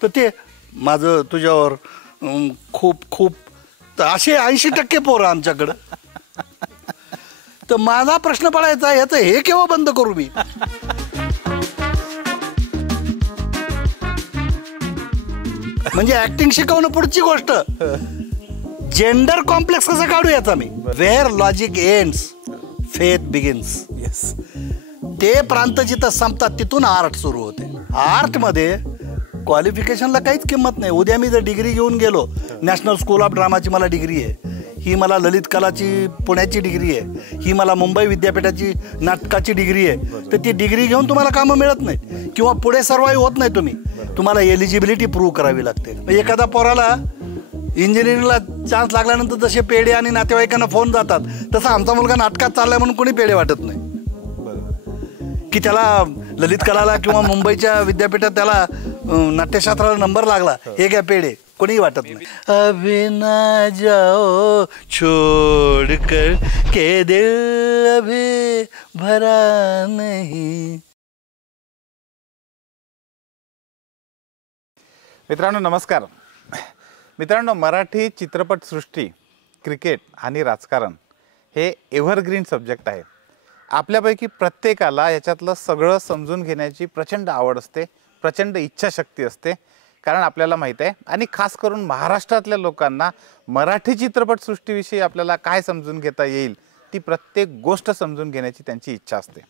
तर ते माझं तुझ्यावर खूप खूप असे 80% पोरं आमच्याकडं. तर माझा प्रश्न पडायचा ह्याचं हे केव्हा बंद करू मी. म्हणजे ऍक्टिंग शिकवणं पुढची गोष्ट. जेंडर कॉम्प्लेक्स कसं काढू याचा मी. Where logic ends faith begins. Yes. ते प्रांत जिथं संपतात तिथून आर्ट सुरू होते. आर्टमध्ये क्वालिफिकेशनला काहीच किंमत नाही. उद्या मी जर डिग्री घेऊन गेलो, नॅशनल स्कूल ऑफ ड्रामाची मला डिग्री आहे, ही मला ललित कलाची पुण्याची डिग्री आहे, ही मला मुंबई विद्यापीठाची नाटकाची डिग्री आहे, तर ती डिग्री घेऊन तुम्हाला कामं मिळत नाहीत किंवा पुढे सर्वाईव्ह होत नाही तुम्ही. तुम्हाला एलिजिबिलिटी प्रूव्ह करावी लागते. एखादा पोराला इंजिनिअरिंगला चान्स लागल्यानंतर जसे पेढे आणि नातेवाईकांना फोन जातात, तसं आमचा मुलगा नाटकात चाललाय म्हणून कोणी पेढे वाटत नाही की त्याला ललित कलाला किंवा मुंबईच्या विद्यापीठात त्याला नाट्यशास्त्राला नंबर लागला, हे घ्या पेढे, कोणीही वाटत नाही. अभी ना जाओ छोड़ कर के दिल अभी भरा नहीं. मित्रांनो नमस्कार. मित्रांनो, मराठी चित्रपटसृष्टी, क्रिकेट आणि राजकारण हे एव्हरग्रीन सब्जेक्ट आहे. आपल्यापैकी प्रत्येकाला याच्यातलं सगळं समजून घेण्याची प्रचंड आवड असते, प्रचंड इच्छाशक्ती असते. कारण आपल्याला माहीत आहे, आणि खास करून महाराष्ट्रातल्या लोकांना मराठी चित्रपटसृष्टीविषयी आपल्याला काय समजून घेता येईल ती प्रत्येक गोष्ट समजून घेण्याची त्यांची इच्छा असते.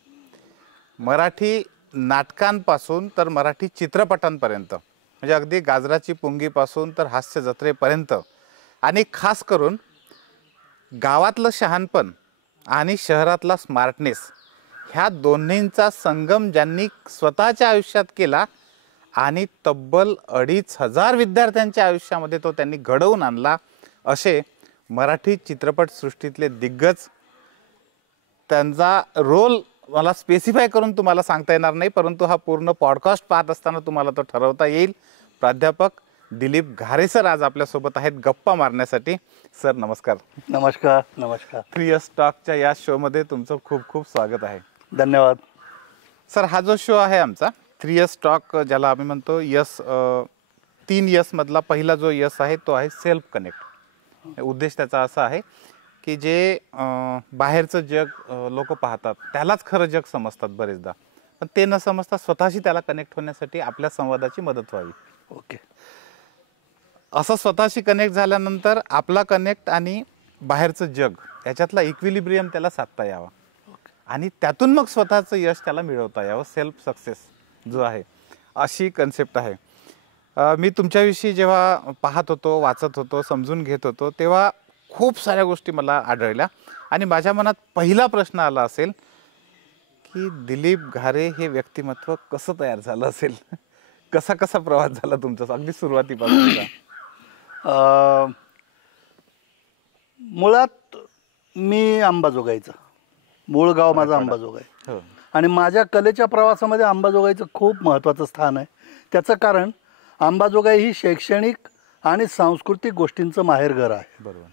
मराठी नाटकांपासून तर मराठी चित्रपटांपर्यंत, म्हणजे अगदी गाजराची पुंगीपासून तर हास्य जत्रेपर्यंत, आणि खास करून गावातलं शहाणपण आणि शहरातला स्मार्टनेस, ह्या दोन्हींचा संगम ज्यांनी स्वतःच्या आयुष्यात केला आणि तब्बल 2500 विद्यार्थ्यांच्या आयुष्यामध्ये तो त्यांनी घडवून आणला, असे मराठी चित्रपटसृष्टीतले दिग्गज. त्यांचा रोल मला स्पेसिफाय करून तुम्हाला सांगता येणार नाही, परंतु हा पूर्ण पॉडकास्ट पाहत असताना तुम्हाला तो ठरवता येईल. प्राध्यापक दिलीप घारे सर आज आपल्यासोबत आहेत गप्पा मारण्यासाठी. सर नमस्कार. नमस्कार. नमस्कार. 3 Years टॉकच्या या शोमध्ये तुमचं खूप खूप स्वागत आहे. धन्यवाद. सर, हा जो शो आहे आमचा 3 Years टॉक, ज्याला आम्ही म्हणतो यस, 3 Years मधला पहिला जो यस आहे तो आहे सेल्फ कनेक्ट. उद्देश त्याचा असा आहे की जे बाहेरचं जग लोक पाहतात त्यालाच खरं जग समजतात बरेचदा, पण ते न समजता स्वतःशी त्याला कनेक्ट होण्यासाठी आपल्या संवादाची मदत व्हावी. ओके. असं स्वतःशी कनेक्ट झाल्यानंतर आपला कनेक्ट आणि बाहेरचं जग याच्यातला इक्विलिब्रियम त्याला साधता यावा, आणि त्यातून मग स्वतःचं यश त्याला मिळवता यावं. सेल्फ सक्सेस जो आहे, अशी कन्सेप्ट आहे. मी तुमच्याविषयी जेव्हा पाहत होतो, वाचत होतो, समजून घेत होतो, तेव्हा खूप साऱ्या गोष्टी मला आढळल्या, आणि माझ्या मनात पहिला प्रश्न आला असेल की दिलीप घारे हे व्यक्तिमत्व कसं तयार झालं असेल. कसा कसा प्रवास झाला तुमचा अगदी सुरुवातीपासून? मुळात मी अंबाजोगाईचा, मूळ गाव माझं अंबाजोगाई, आणि माझ्या कलेच्या प्रवासामध्ये अंबाजोगाईचं खूप महत्त्वाचं स्थान आहे. त्याचं कारण अंबाजोगाई ही शैक्षणिक आणि सांस्कृतिक गोष्टींचं माहेरघर आहे. बरोबर.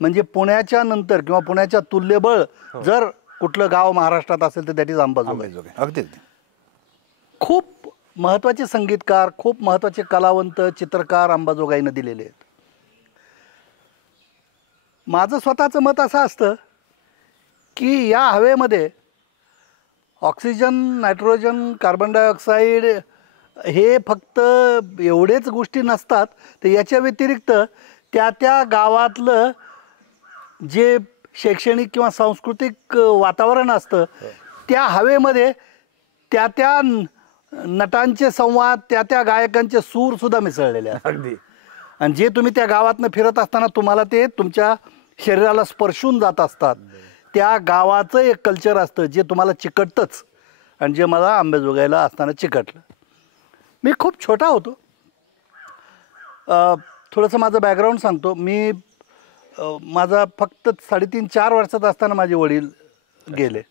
म्हणजे पुण्याच्या नंतर किंवा पुण्याच्या तुल्यबळ जर कुठलं गाव महाराष्ट्रात असेल तर दॅट इज अंबाजोगाई. अगदी. खूप महत्त्वाचे संगीतकार, खूप महत्त्वाचे कलावंत, चित्रकार अंबाजोगाईनं दिलेले आहेत. माझं स्वतःचं मत असं असतं की या हवेमध्ये ऑक्सिजन, नायट्रोजन, कार्बन डायऑक्साईड हे फक्त एवढेच गोष्टी नसतात, तर याच्या व्यतिरिक्त त्या त्या गावातलं जे शैक्षणिक किंवा सांस्कृतिक वातावरण असतं, त्या हवेमध्ये त्या त्या नटांचे संवाद, त्या त्या गायकांचे सूरसुद्धा मिसळलेले आहेत. अगदी. आणि जे तुम्ही त्या गावातनं फिरत असताना तुम्हाला ते तुमच्या शरीराला स्पर्शून जात असतात. त्या गावाचं एक कल्चर असतं जे तुम्हाला चिकटतंच, आणि जे मला अंबाजोगाईला असताना चिकटलं. मी खूप छोटा होतो. थोडंसं माझं बॅकग्राऊंड सांगतो. मी माझा फक्त 3.5-4 वर्षाचा असताना माझे वडील गेले.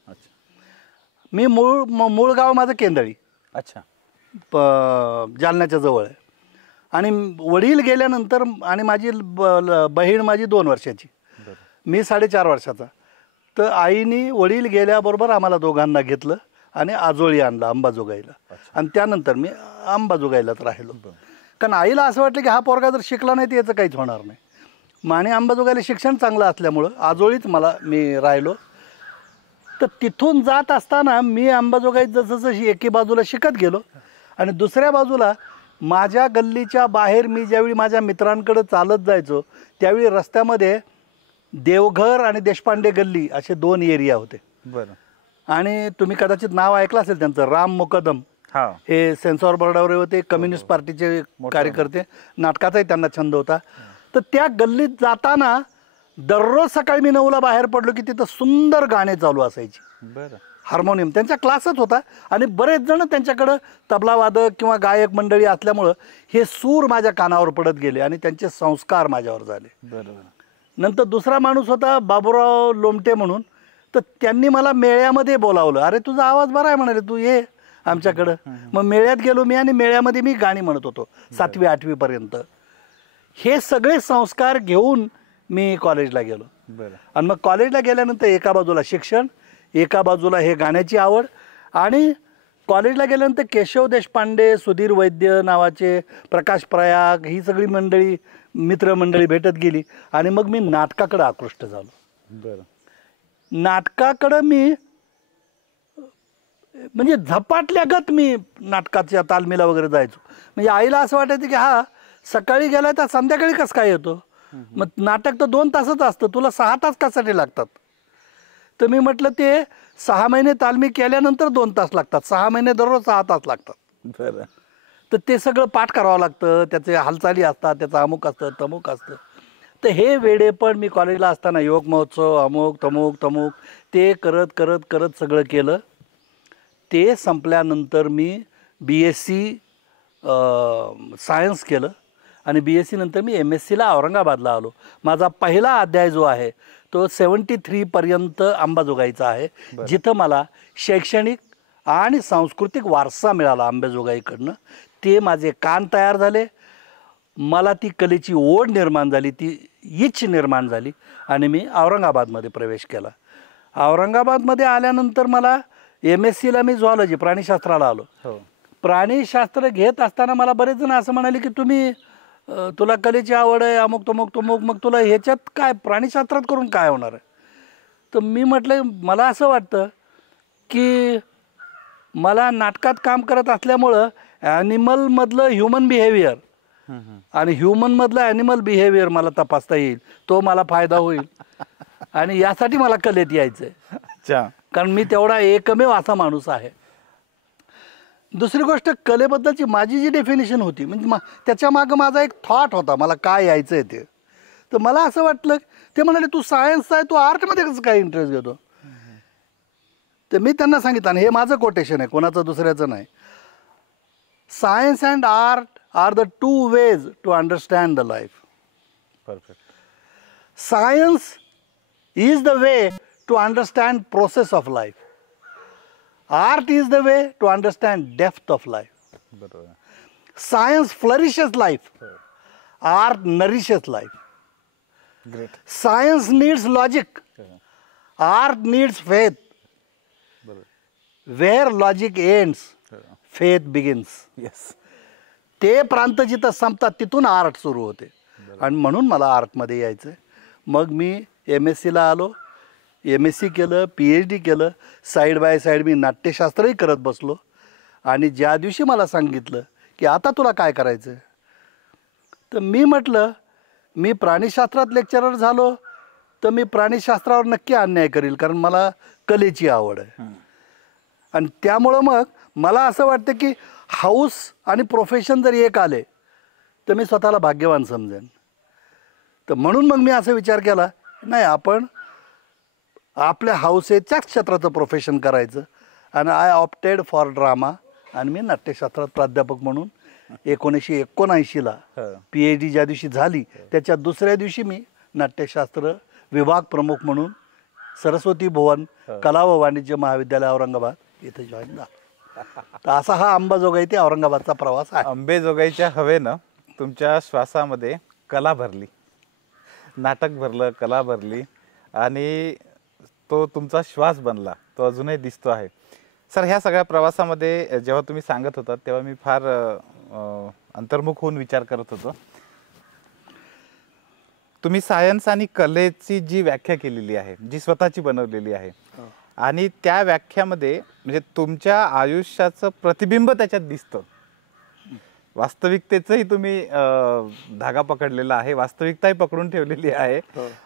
मी मूळ गाव माझं केंदळी. अच्छा. जालन्याच्या जवळ आहे. आणि वडील गेल्यानंतर, आणि माझी बहीण माझी 2 वर्षाची, मी 4.5 वर्षाचा, तर आईने वडील गेल्याबरोबर आम्हाला दोघांना घेतलं आणि आजोळी आणलं अंबाजोगाईला, आणि त्यानंतर मी अंबाजोगाईलाच राहिलो. कारण आईला असं वाटलं की हा पोरगा जर शिकला नाही तर याचं काहीच होणार नाही. आणि अंबाजोगाईला शिक्षण चांगलं असल्यामुळं आजोळीच मी राहिलो. तर तिथून जात असताना मी अंबाजोगाईत जसं एकी बाजूला शिकत गेलो आणि दुसऱ्या बाजूला माझ्या गल्लीच्या बाहेर मी ज्यावेळी माझ्या मित्रांकडे चालत जायचो त्यावेळी रस्त्यामध्ये देवघर आणि देशपांडे गल्ली असे 2 एरिया होते. बरं. आणि तुम्ही कदाचित नाव ऐकलं असेल त्यांचं, राम मुकदम. हे सेन्सॉर बोर्डावर होते, कम्युनिस्ट पार्टीचे कार्यकर्ते. नाटकाचाही त्यांना छंद होता. तर त्या गल्लीत जाताना दररोज सकाळी मी 9ला बाहेर पडलो की तिथं सुंदर गाणे चालू असायची. बरं. हार्मोनियम त्यांचा क्लासच होता आणि बरेच जण त्यांच्याकडं तबलावादक किंवा गायक मंडळी असल्यामुळं हे सूर माझ्या कानावर पडत गेले आणि त्यांचे संस्कार माझ्यावर झाले. बरोबर. नंतर दुसरा माणूस होता बाबूराव लोमटे म्हणून. तर त्यांनी मला मेळ्यामध्ये बोलावलं. अरे तुझा आवाज बरा आहे म्हणाले, तू ये आमच्याकडं. मग मेळ्यात गेलो मी आणि मेळ्यामध्ये मी गाणी म्हणत होतो 7वी 8वी पर्यंत. हे सगळे संस्कार घेऊन मी कॉलेजला गेलो. बरं. आणि मग कॉलेजला गेल्यानंतर एका बाजूला शिक्षण, एका बाजूला हे गाण्याची आवड. आणि कॉलेजला गेल्यानंतर केशव देशपांडे, सुधीर वैद्य नावाचे, प्रकाश प्रयाग, ही सगळी मंडळी मित्रमंडळी भेटत गेली आणि मग मी नाटकाकडे आकृष्ट झालो. बरं. नाटकाकडं मी म्हणजे झपाटल्यागत मी नाटकाच्या तालमीला वगैरे जायचो. म्हणजे आईला असं वाटायचं की हा सकाळी गेलाय तर संध्याकाळी कसं काय येतो, मग नाटक तर 2 तासच असतं, तुला 6 तास कशासाठी लागतात. तर मी म्हटलं ते 6 महिने तालमी केल्यानंतर 2 तास लागतात, 6 महिने दररोज 6 तास लागतात. बरं. तर ते सगळं पाठ करावं लागतं, त्याचे हालचाली असतात, त्याचं अमुक असतं तमुक असतं. तर हे वेडे पण मी कॉलेजला असताना युवक महोत्सव अमुक तमुक तमुक ते करत करत करत सगळं केलं. ते संपल्यानंतर मी BSc सायन्स केलं आणि BSc नंतर मी MScला औरंगाबादला आलो. माझा पहिला अध्याय जो आहे तो 73 पर्यंत अंबाजोगाईचा आहे, जिथं मला शैक्षणिक आणि सांस्कृतिक वारसा मिळाला अंबाजोगाईकडनं. ते माझे कान तयार झाले, मला ती कलेची ओढ निर्माण झाली, ती इच्छ निर्माण झाली आणि मी औरंगाबादमध्ये प्रवेश केला. औरंगाबादमध्ये आल्यानंतर मला MScला मी झुऑलॉजी प्राणीशास्त्राला आलो. प्राणीशास्त्र घेत असताना मला बरेच जण असं म्हणाले की तुला कलेची आवड आहे अमुक तमुक तमुक, मग तुला ह्याच्यात काय प्राणीशास्त्रात करून काय होणार आहे. तर मी म्हटलं मला असं वाटतं की मला नाटकात काम करत असल्यामुळं ॲनिमलमधलं ह्युमन बिहेवियर आणि ह्युमनमधलं ॲनिमल बिहेवियर मला तपासता येईल, तो मला फायदा होईल आणि यासाठी मला कलेत यायचं आहे. कारण मी तेवढा एकमेव असा माणूस आहे. दुसरी गोष्ट, कलेबद्दलची माझी जी डेफिनेशन होती म्हणजे त्याच्या मागं माझा एक थॉट होता, मला काय यायचं आहे ते. तर मला असं वाटलं, ते म्हणाले तू सायन्सचा आहे, तू आर्टमध्ये कसं काय इंटरेस्ट घेतो. तर मी त्यांना सांगितलं, आणि हे माझं कोटेशन आहे, कोणाचं दुसऱ्याचं नाही. Science and art are the 2 ways to understand the life. Perfect. Science is the way to understand process of life. Art is the way to understand depth of life. Science flourishes life. Art nourishes life. Great. Science needs logic. Art needs faith. Where logic ends, faith begins. Yes. ते प्रांत जिथं संपतात तिथून art सुरू होते आणि म्हणून मला आर्टमध्ये यायचं. मग मी MScला आलो, MSc केलं, PhD केलं, साईड बाय साईड मी नाट्यशास्त्रही करत बसलो. आणि ज्या दिवशी मला सांगितलं की आता तुला काय करायचं, तर मी म्हटलं मी प्राणीशास्त्रात लेक्चरर झालो तर मी प्राणीशास्त्रावर नक्की अन्याय करील, कारण मला कलेची आवड आहे. आणि त्यामुळं मग मला असं वाटतं की हाऊस आणि प्रोफेशन जर एक आले तर मी स्वतःला भाग्यवान समजेन. तर म्हणून मग मी असा विचार केला, नाही आपण आपल्या हाऊसेच्याच क्षेत्राचं प्रोफेशन करायचं. आणि आय ऑप्टेड फॉर ड्रामा. आणि मी नाट्यशास्त्रात प्राध्यापक म्हणून 1979ला PhD ज्या दिवशी झाली त्याच्या दुसऱ्या दिवशी मी नाट्यशास्त्र विभाग प्रमुख म्हणून सरस्वती भुवन कला व वाणिज्य महाविद्यालय औरंगाबाद इथे जॉईन झालो. तर असा हा अंबाजोगाई ते औरंगाबादचा प्रवास आहे. अंबेजोगाईच्या हवेनं तुमच्या श्वासामध्ये कला भरली, नाटक भरलं, कला भरली आणि तो तुमचा श्वास बनला, तो अजूनही दिसतो आहे. सर, ह्या सगळ्या प्रवासामध्ये जेव्हा तुम्ही सांगत होता तेव्हा मी फार अंतर्मुख होऊन विचार करत होतो. तुम्ही सायन्स आणि कलेची जी व्याख्या केलेली आहे, जी स्वतःची बनवलेली आहे, आणि त्या व्याख्यामध्ये म्हणजे तुमच्या आयुष्याचं प्रतिबिंब त्याच्यात दिसतं. वास्तविकतेचंही तुम्ही धागा पकडलेला आहे, वास्तविकताही पकडून ठेवलेली आहे.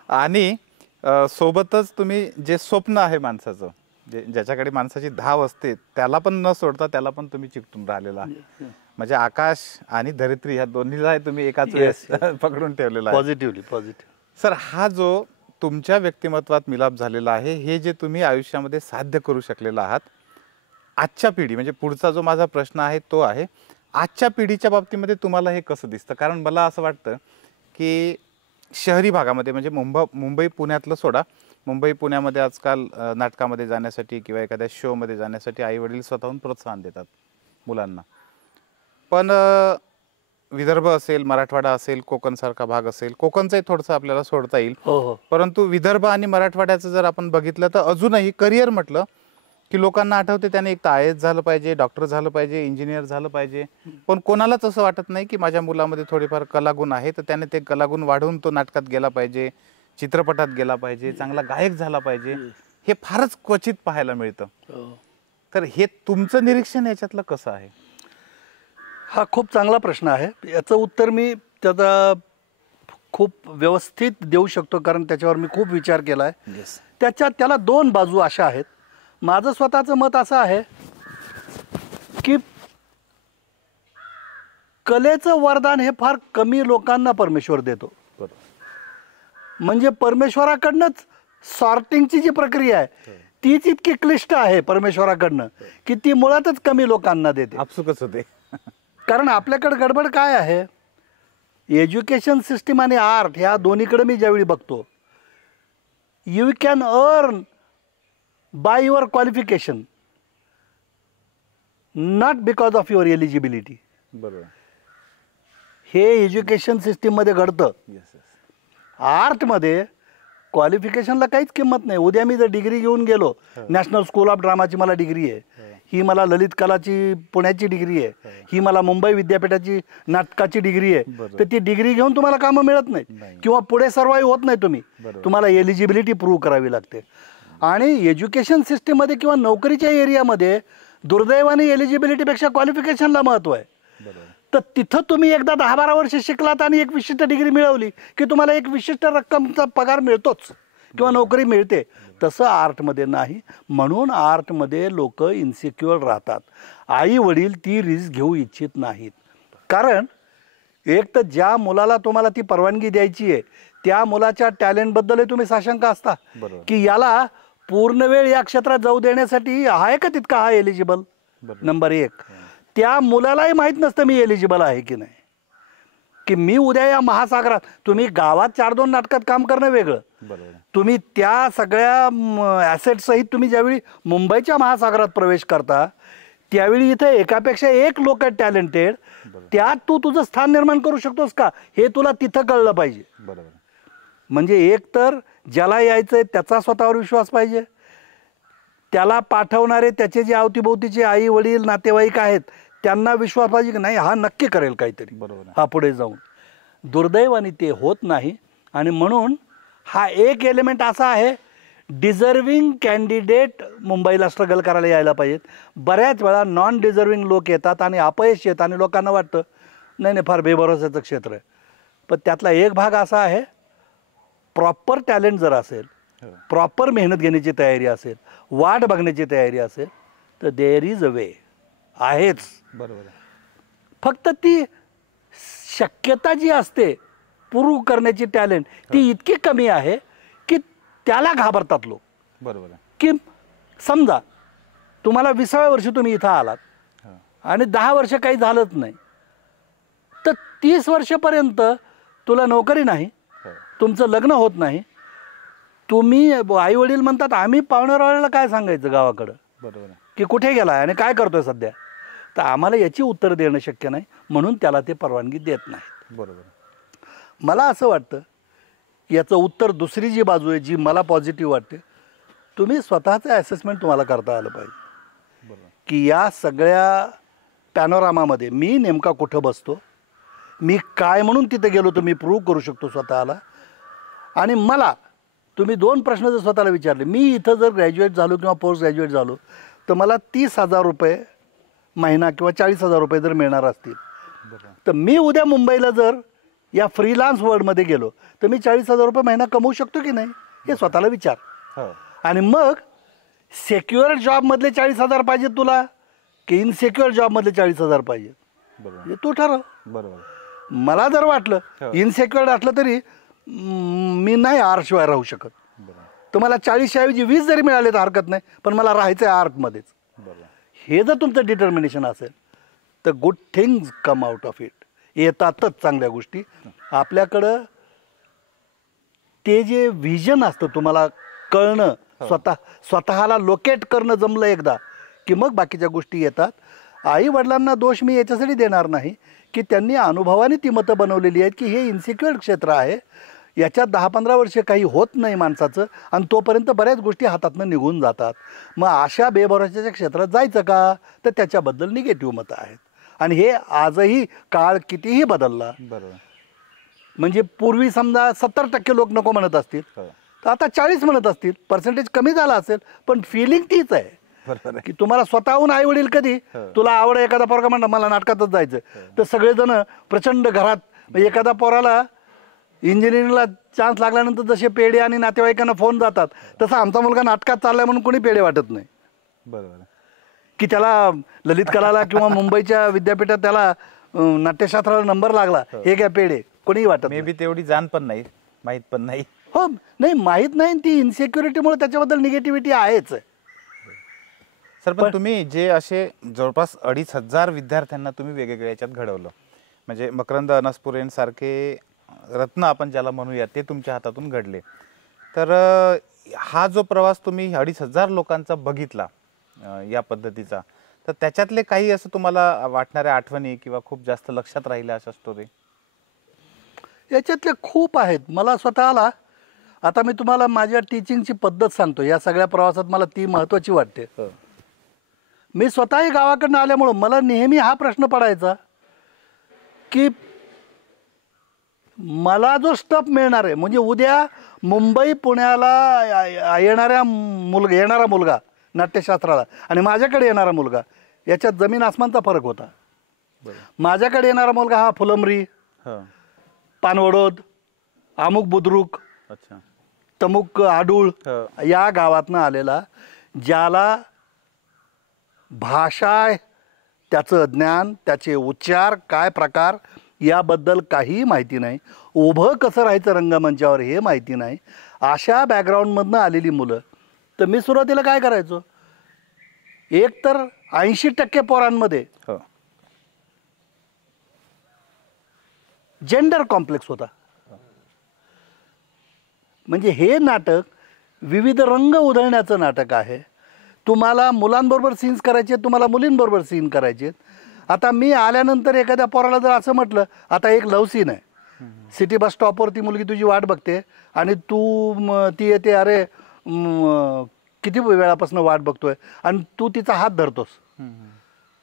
आणि सोबतच तुम्ही जे स्वप्न आहे माणसाचं, ज्याच्याकडे माणसाची धाव असते, त्याला पण न सोडता त्याला पण तुम्ही चिकटून राहिलेला आहे. म्हणजे आकाश आणि धरित्री ह्या दोन्हीला तुम्ही एकाच वेळेस पकडून ठेवलेला आहे. पॉझिटिव्हली. सर, हा जो तुमच्या व्यक्तिमत्वात मिलाप झालेला आहे, हे जे तुम्ही आयुष्यामध्ये साध्य करू शकलेला आहात, आजच्या पिढी म्हणजे पुढचा जो माझा प्रश्न आहे तो आहे, आजच्या पिढीच्या बाबतीमध्ये तुम्हाला हे कसं दिसतं? कारण मला असं वाटतं की शहरी भागामध्ये म्हणजे मुंबई पुण्यातलं सोडा, मुंबई पुण्यामध्ये आजकाल नाटकामध्ये जाण्यासाठी किंवा एखाद्या शोमध्ये जाण्यासाठी आई वडील स्वतःहून प्रोत्साहन देतात मुलांना. पण विदर्भ असेल, मराठवाडा असेल, कोकणसारखा भाग असेल, कोकणचंही थोडंसं आपल्याला सोडता येईल, परंतु विदर्भ आणि मराठवाड्याचं जर आपण बघितलं तर अजूनही करिअर म्हटलं की लोकांना आठवते त्याने एक तर आय एस झालं पाहिजे, डॉक्टर झालं पाहिजे, इंजिनियर झालं पाहिजे. पण कोणालाच असं वाटत नाही की माझ्या मुलामध्ये थोडेफार कलागुण आहे, तर त्याने ते कलागुण वाढवून तो नाटकात गेला पाहिजे, चित्रपटात गेला पाहिजे, चांगला गायक झाला पाहिजे. हे फारच क्वचित पाहायला मिळतं. तर हे तुमचं निरीक्षण याच्यातलं कसं आहे? हा खूप चांगला प्रश्न आहे. याचं उत्तर मी त्याचा खूप व्यवस्थित देऊ शकतो, कारण त्याच्यावर मी खूप विचार केला आहे. त्याला दोन बाजू अशा आहेत. माझं स्वतःचं मत असं आहे की कलेचं वरदान हे फार कमी लोकांना परमेश्वर देतो. म्हणजे परमेश्वराकडनंच सॉर्टिंगची जी प्रक्रिया आहे तीच इतकी क्लिष्ट आहे परमेश्वराकडनं की ती मुळातच कमी लोकांना देते. आपसुकच होते. कारण आपल्याकडे गडबड काय आहे, एज्युकेशन सिस्टीम आणि आर्ट ह्या दोन्हीकडे मी ज्यावेळी बघतो, you can earn by your qualification, not because of your eligibility. बरोबर. हे एज्युकेशन सिस्टीममध्ये घडतं. आर्टमध्ये क्वालिफिकेशनला काहीच किंमत नाही. उद्या मी जर डिग्री घेऊन गेलो, नॅशनल स्कूल ऑफ ड्रामाची मला डिग्री आहे, ही मला ललित कलाची पुण्याची डिग्री आहे, ही मला मुंबई विद्यापीठाची नाटकाची डिग्री आहे, तर ती डिग्री घेऊन तुम्हाला कामं मिळत नाही किंवा पुढे सर्वाईव्ह होत नाही. तुम्हाला एलिजिबिलिटी प्रूव्ह करावी लागते. आणि एज्युकेशन सिस्टीममध्ये किंवा नोकरीच्या एरियामध्ये दुर्दैवाने एलिजिबिलिटीपेक्षा क्वालिफिकेशनला महत्त्व आहे. तर तिथं तुम्ही एकदा 10-12 वर्ष शिकलात आणि एक विशिष्ट डिग्री मिळवली की तुम्हाला एक विशिष्ट रक्कमचा पगार मिळतोच किंवा नोकरी मिळते. तसं आर्टमध्ये नाही. म्हणून आर्टमध्ये लोक इन्सिक्युअर राहतात. आई वडील ती रिस्क घेऊ इच्छित नाहीत. कारण एक तर ज्या मुलाला तुम्हाला ती परवानगी द्यायची आहे त्या मुलाच्या टॅलेंटबद्दल तुम्ही साशंक असता की याला पूर्ण वेळ या क्षेत्रात जाऊ देण्यासाठी आहे का तितका हा एलिजिबल. नंबर एक, त्या मुलालाही माहीत नसतं मी एलिजिबल आहे की नाही, की मी उद्या या महासागरात, तुम्ही गावात 4-2 नाटकात काम करणं वेगळं, तुम्ही त्या सगळ्या ॲसेट सहित तुम्ही ज्यावेळी मुंबईच्या महासागरात प्रवेश करता त्यावेळी इथे एकापेक्षा एक लोक आहेत टॅलेंटेड, त्यात तू तुझं स्थान निर्माण करू शकतोस का हे तुला तिथं कळलं पाहिजे. म्हणजे एक तर ज्याला यायचंय त्याचा स्वतःवर विश्वास पाहिजे, त्याला पाठवणारे त्याचे जे अवतीभोवतीचे आई वडील नातेवाईक आहेत त्यांना विश्वास पाहिजे की नाही हा नक्की करेल काहीतरी हा पुढे जाऊन. दुर्दैवाने ते होत नाही. आणि म्हणून हा एक एलिमेंट असा आहे, डिझर्विंग कॅन्डिडेट मुंबईला स्ट्रगल करायला यायला पाहिजेत. बऱ्याच वेळा नॉन डिझर्विंग लोक येतात आणि अपयश येतात आणि लोकांना वाटतं नाही फार बेभरोसाचं क्षेत्र आहे. पण त्यातला एक भाग असा आहे, प्रॉपर टॅलेंट जर असेल, प्रॉपर मेहनत घेण्याची तयारी असेल, वाट बघण्याची तयारी असेल तर देअर इज अ वे, आहेच. बरोबर. फक्त ती शक्यता जी असते प्रूव्ह करण्याची टॅलेंट ती इतकी कमी आहे की त्याला घाबरतात लोक. बरोबर. की समजा तुम्हाला 20व्या वर्षी तुम्ही इथं आलात आणि 10 वर्ष काही झालंच नाही, तर 30 वर्षापर्यंत तुला नोकरी नाही, तुमचं लग्न होत नाही, तुम्ही आई वडील म्हणतात आम्ही पाहुण्यारावळ्याला काय सांगायचं गावाकडं, बरोबर, की कुठे गेलाय आणि काय करतोय सध्या, तर आम्हाला याची उत्तर देणं शक्य नाही, म्हणून त्याला ते परवानगी देत नाहीत. बरोबर. मला असं वाटतं याचं उत्तर दुसरी जी बाजू आहे जी मला पॉझिटिव्ह वाटते, तुम्ही स्वतःचं ॲसेसमेंट तुम्हाला करता आलं पाहिजे की या सगळ्या पॅनोरामामध्ये मी नेमका कुठं बसतो, मी काय म्हणून तिथे गेलो तर मी प्रूव्ह करू शकतो स्वतःला. आणि मला तुम्ही 2 प्रश्न जर स्वतःला विचारले, मी इथं जर ग्रॅज्युएट झालो किंवा पोस्ट ग्रॅज्युएट झालो तर मला 30,000 रुपये महिना किंवा 40,000 रुपये जर मिळणार असतील, तर मी उद्या मुंबईला जर या फ्रीलान्स वर्ल्डमध्ये गेलो तर मी 40,000 रुपये महिना कमवू शकतो की नाही, हे स्वतःला विचार. आणि मग सेक्युअर जॉबमधले 40,000 पाहिजेत तुला की इनसेक्युअर जॉबमधले 40,000 पाहिजेत, हे तू ठरव. बरोबर. मला जर वाटलं इनसेक्युअर असलं तरी मी नाही आर्टशिवाय राहू शकत, तर मला 40च्या ऐवजी 20 जरी मिळाले तर हरकत नाही, पण मला राहायचं आहे आर्टमध्येच. हे जर तुमचं डिटर्मिनेशन असेल तर good things come out of it. येतातच चांगल्या गोष्टी. आपल्याकडं ते जे व्हिजन असतं तुम्हाला कळणं, स्वतःला लोकेट करणं जमलं एकदा की मग बाकीच्या गोष्टी येतात. आई वडिलांना दोष मी याच्यासाठी देणार नाही की त्यांनी अनुभवाने ती मतं बनवलेली आहेत की हे इन्सिक्युअर क्षेत्र आहे, याच्यात 10-15 वर्षे काही होत नाही माणसाचं, आणि तोपर्यंत बऱ्याच गोष्टी हातातनं निघून जातात. मग अशा बेभरोशाच्या क्षेत्रात जायचं का, तर त्याच्याबद्दल निगेटिव्ह मतं आहेत. आणि हे आजही काळ कितीही बदलला, म्हणजे पूर्वी समजा 70% लोक नको म्हणत असतील तर आता 40 म्हणत असतील, पर्सेंटेज कमी झाला असेल, पण फिलिंग तीच आहे की तुम्हाला स्वतःहून आई वडील कधी तुला आवड एखादा पोरगा म्हणला मला नाटकातच जायचं, तर सगळेजण प्रचंड घरात एखादा पोराला इंजिनिअरिंगला चान्स लागल्यानंतर जसे पेढे आणि नातेवाईकांना फोन जातात तसं आमचा मुलगा नाटकात चाललाय म्हणून कोणी पेढे वाटत नाही. बरोबर. की त्याला ललित कलाला किंवा मुंबईच्या विद्यापीठात त्याला नाट्यशास्त्राला नंबर लागला, हे काय पेढे कोणीही वाटत मे बी तेवढी जाण पण नाही, माहीत पण नाही. हो, नाही माहीत नाही, ती इन्सिक्युरिटीमुळे त्याच्याबद्दल निगेटिव्हिटी आहेच. सर, पण तुम्ही जे असे जवळपास 2,500 विद्यार्थ्यांना तुम्ही वेगवेगळ्या याच्यात घडवलं, म्हणजे मकरंद अनासपुरेंसारखे रत्न आपण ज्याला म्हणूया ते तुमच्या हातातून घडले, तर हा जो प्रवास तुम्ही 2,500 लोकांचा बघितला या पद्धतीचा, तर त्याच्यातले काही असं तुम्हाला वाटणाऱ्या आठवणी किंवा खूप जास्त लक्षात राहिल्या अशा स्टोरी? याच्यातले खूप आहेत. मला स्वतःला, आता मी तुम्हाला माझ्या टीचिंगची पद्धत सांगतो, या सगळ्या प्रवासात मला ती महत्त्वाची वाटते. मी स्वतःही गावाकडनं आल्यामुळं मला नेहमी हा प्रश्न पडायचा की मला जो स्टफ मिळणार आहे, म्हणजे उद्या मुंबई पुण्याला येणारा मुलगा नाट्यशास्त्राला आणि माझ्याकडे येणारा मुलगा, याच्यात जमीन आसमानचा फरक होता. माझ्याकडे येणारा मुलगा हा फुलंब्री, पानवडोद, अमुक बुद्रुक, तमुक आडूळ या गावातनं आलेला, ज्याला भाषा, त्याचं ज्ञान, त्याचे उच्चार, काय प्रकार याबद्दल काहीही माहिती नाही, उभं कसं राहायचं रंगमंचावर हे माहिती नाही, अशा बॅकग्राऊंडमधनं आलेली मुलं. तर मी सुरुवातीला काय करायचो, एक तर 80% पोरांमध्ये जेंडर कॉम्प्लेक्स होता. म्हणजे हे नाटक विविध रंग उधळण्याचं नाटक आहे. तुम्हाला मुलांबरोबर सीन्स करायचे, तुम्हाला मुलींबरोबर सीन करायचे. आता मी आल्यानंतर एखाद्या पोराला जर असं म्हटलं, आता एक लव सीन आहे, सिटी बस स्टॉपवर ती मुलगी तुझी वाट बघते आणि ती येते, अरे किती वेळापासून वाट बघतोय, आणि तू तिचा हात धरतोस,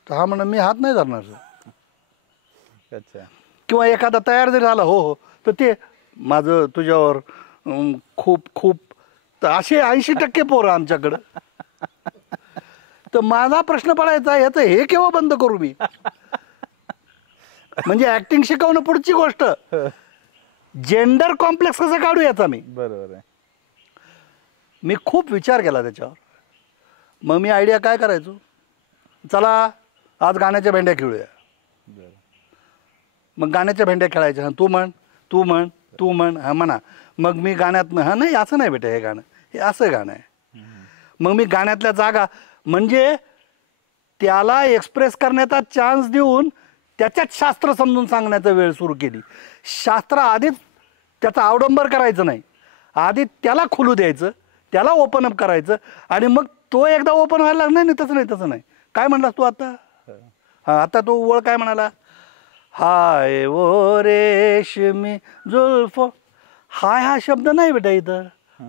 तर हा म्हणून मी हात नाही धरणार. अच्छा. किंवा एखादा तयार जरी झाला, हो हो, तर ते माझं तुझ्यावर खूप खूप, तर असे 80% पोरं आमच्याकडं. तर माझा प्रश्न पडायचा, याचं हे केव्हा बंद करू मी? म्हणजे ऍक्टिंग शिकवणं पुढची गोष्ट, जेंडर कॉम्प्लेक्स कसं काढू याचा मी. बरोबर आहे. मी खूप विचार केला त्याच्यावर. मग मी आयडिया काय करायचो, चला आज गाण्याच्या भेंड्या खेळूया. मग गाण्याच्या भेंड्या खेळायच्या, तू म्हण तू म्हण तू म्हण, हा म्हणा. मग मी गाण्यातनं, हा नाही असं नाही बेटा, हे गाणं हे असं गाणं आहे. मग मी गाण्यातल्या जागा, म्हणजे त्याला एक्सप्रेस करण्याचा चान्स देऊन त्याच्यात शास्त्र समजून सांगण्याचा वेळ सुरू केली. शास्त्र आधीच त्याचा अवडंबर करायचं नाही, आधी त्याला खुलू द्यायचं, त्याला ओपन अप करायचं, आणि मग तो एकदा ओपन व्हायला लागला. नाही तसं नाही, तसं नाही. काय म्हणलास तू आता? हां, आता तो ओळ काय म्हणाला, हाय वो रेशमी जुल्फ. हाय हा शब्द नाही बेटा इथं,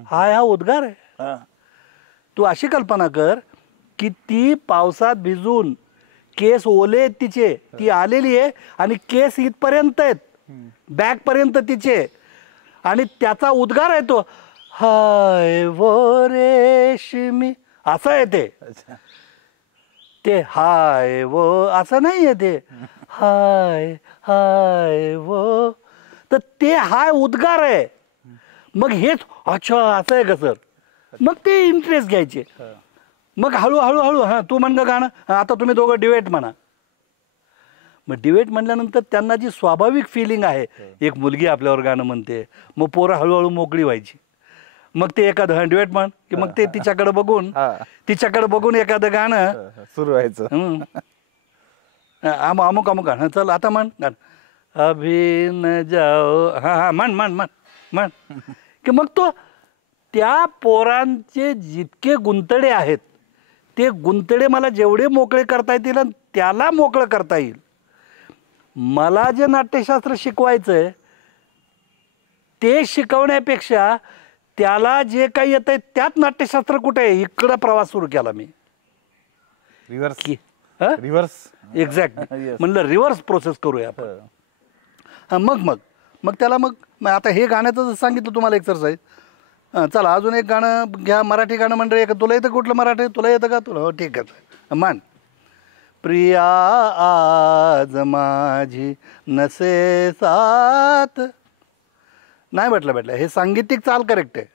हाय हा उद्गार आहे. तू अशी कल्पना कर की ती पावसात भिजून केस ओले आहेत तिचे, ती आलेली आहे आणि केस इथपर्यंत आहेत, बॅक पर्यंत तिचे, आणि त्याचा उद्गार आहे तो हाय वो रेशमी असं आहे ते हाय वो असं नाही आहे ते हाय हाय वो, तर ते हाय उद्गार आहे. मग हेच अच्छा असं आहे का सर, मग ते इंटरेस्ट घ्यायचे. मग हळूहळू हळू हां तू म्हण ग गाणं, आता तुम्ही दोघं डिवेट म्हणा. मग डिवेट म्हणल्यानंतर त्यांना जी स्वाभाविक फिलिंग आहे, एक मुलगी आपल्यावर गाणं म्हणते, मग पोरं हळूहळू मोकळी व्हायची. मग ते एखादं डिवेट म्हण की मग ते तिच्याकडे बघून एखादं गाणं सुरू व्हायचं. अमुक अमुक हां चल आता म्हण गाणं अभी न जाओ हां म्हण की मग तो त्या पोरांचे जितके गुंतडे आहेत ते गुंतडे मला जेवढे मोकळे करता येतील त्याला मोकळं करता येईल. मला जे नाट्यशास्त्र शिकवायचं आहे ते शिकवण्यापेक्षा त्याला जे काही येत आहे त्यात नाट्यशास्त्र कुठे आहे, इकडं प्रवास सुरू केला मी. रिव्हर्स एक्झॅक्ट म्हणलं रिव्हर्स प्रोसेस करूया आपण. हां मग त्याला मग आता हे गाण्याचं जर सांगितलं तुम्हाला एक्सरसाइज, चला अजून एक गाणं घ्या, मराठी गाणं म्हणलं एक. तुला येतं कुठलं मराठी, तुला येतं का? तुला हो ठीक आहे म्हण. प्रिया आज माझी नसे साथ, नाही म्हटलं हे सांगीतिक चाल करेक्ट आहे.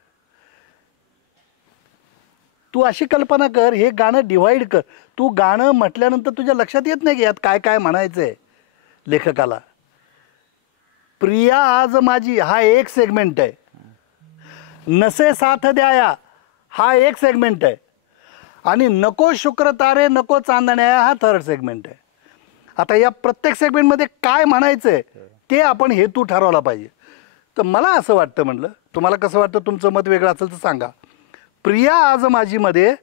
तू अशी कल्पना कर, हे गाणं डिव्हाइड कर. तू गाणं म्हटल्यानंतर तुझ्या लक्षात येत नाही की यात काय काय म्हणायचंय लेखकाला. प्रिया आज माझी हा एक सेगमेंट आहे, नसे साथ द्याया हा एक सेगमेंट आहे, आणि नको शुक्र तारे नको चांदण्या हा थर्ड सेगमेंट आहे. आता या प्रत्येक सेगमेंटमध्ये काय म्हणायचंय ते आपण हेतू ठरवला पाहिजे. तर मला असं वाटतं, म्हणलं तुम्हाला कसं वाटतं, तुमचं मत वेगळं असेल तर सांगा. प्रिया आज माझी मध्ये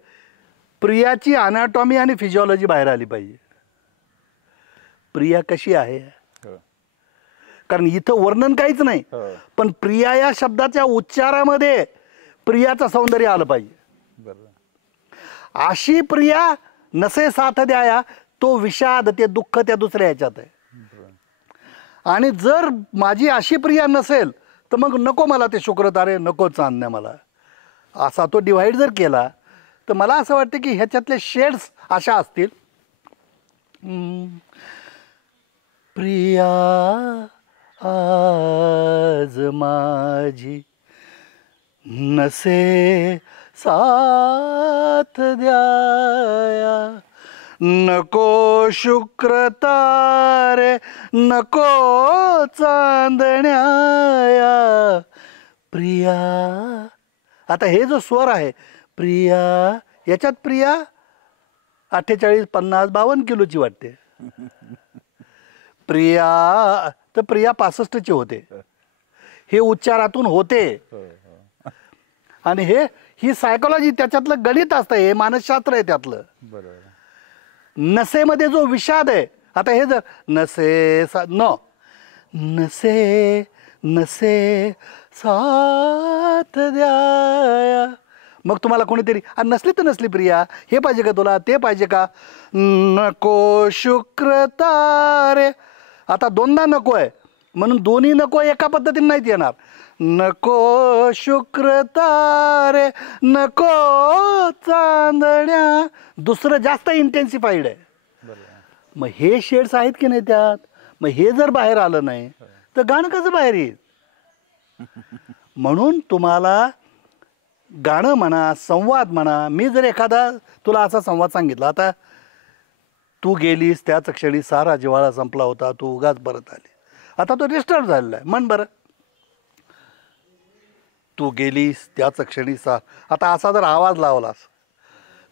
प्रियाची अनाटॉमी आणि फिजिओलॉजी बाहेर आली पाहिजे. प्रिया कशी आहे, कारण इथं वर्णन काहीच नाही, पण प्रिया या शब्दाच्या उच्चारामध्ये प्रियाचं सौंदर्य आलं पाहिजे. अशी प्रिया नसे साथ द्याया, तो विषाद ते दुःख त्या दुसऱ्या ह्याच्यात आहे. आणि जर माझी अशी प्रिया नसेल तर मग नको मला ते शुक्र तारे नको चांदण्या मला, असा तो डिव्हाइड जर केला तर मला असं वाटतं की ह्याच्यातले शेड्स अशा असतील. प्रिया आज माझी नसे साथ द्याया, नको शुक्र तारे नको चांदण्या प्रिया. आता हे जो स्वर आहे प्रिया, याच्यात प्रिया 48, 50, 52 किलोची वाटते. प्रिया तर प्रिया 65ची होते. हे उच्चारातून होते. आणि ही सायकोलॉजी, त्याच्यातलं गणित असतं, हे मानसशास्त्र आहे त्यातलं. नसेमध्ये जो विषाद आहे, आता हे जर नसे नसे नसे साथ द्या, मग तुम्हाला कोणीतरी नसली तर नसली प्रिया, हे पाहिजे का तुला, ते पाहिजे का, नको शुक्र तारे. आता दोनदा नको आहे म्हणून दोन्ही नको एका पद्धतीने नाहीत येणार. नको शुक्र तारे नको चांदण्या, दुसरं जास्त इंटेन्सिफाईड आहे. मग हे शेड्स आहेत की नाही त्यात, मग हे जर बाहेर आलं नाही तर गाणं कसं बाहेर येईल. म्हणून तुम्हाला गाणं म्हणा, संवाद म्हणा. मी जर एखादा तुला असा संवाद सांगितला, आता तू गेलीस त्याच क्षणी सारा जिव्हाळा संपला होता, तू उगाच परत आली, आता तो डिस्टर्ब झालेला आहे. म्हण बरं, तू गेलीस त्याच क्षणी आता असा जर आवाज लावलास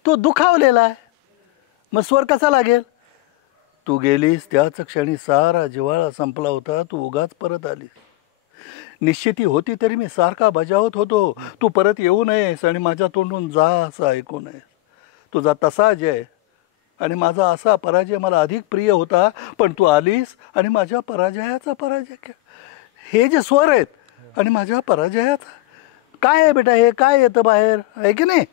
तो दुखावलेला आहे, मग स्वर कसा लागेल. तू गेलीस त्याच क्षणी सारा जिव्हाळा संपला होता, तू उगाच परत आलीस. निश्चिती होती तरी मी सारखा बजावत होतो, तू परत येऊ नयेस आणि माझ्या तोंडून जा असं ऐकू नयेस. तुझा तसा जय आणि माझा असा पराजय मला अधिक प्रिय होता, पण तू आलीस आणि माझ्या पराजयाचा पराजय केला. हे जे स्वर आहेत आणि माझ्या पराजयाचा काय आहे बेटा, हे काय येतं बाहेर, आहे की नाही.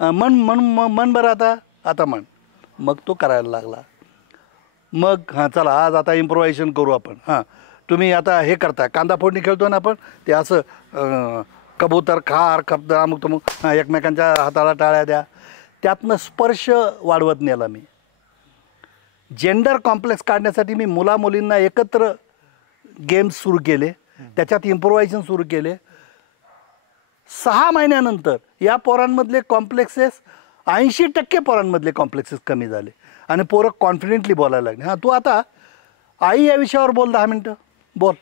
मन मन मन बरं आता म्हण. मग तो करायला लागला. मग हां चला आज आता इम्प्रोव्हायझेशन करू आपण. हां तुम्ही आता हे करता कांदा फोडणी खेळतो ना आपण, ते असं कबूतर खार खपदा अमुक तमुक एकमेकांच्या हाताला टाळ्या द्या, त्यातनं स्पर्श वाढवत नेला मी. जेंडर कॉम्प्लेक्स काढण्यासाठी मी मुलामुलींना एकत्र गेम्स सुरू केले, त्याच्यात इम्प्रोव्हायझेशन सुरू केले. 6 महिन्यानंतर या पोरांमधले कॉम्प्लेक्सेस 80% पोरांमधले कॉम्प्लेक्सेस कमी झाले आणि पोरं कॉन्फिडेंटली बोलायला लागले. हां तू आता आई या विषयावर बोल 10 मिनटं बोल.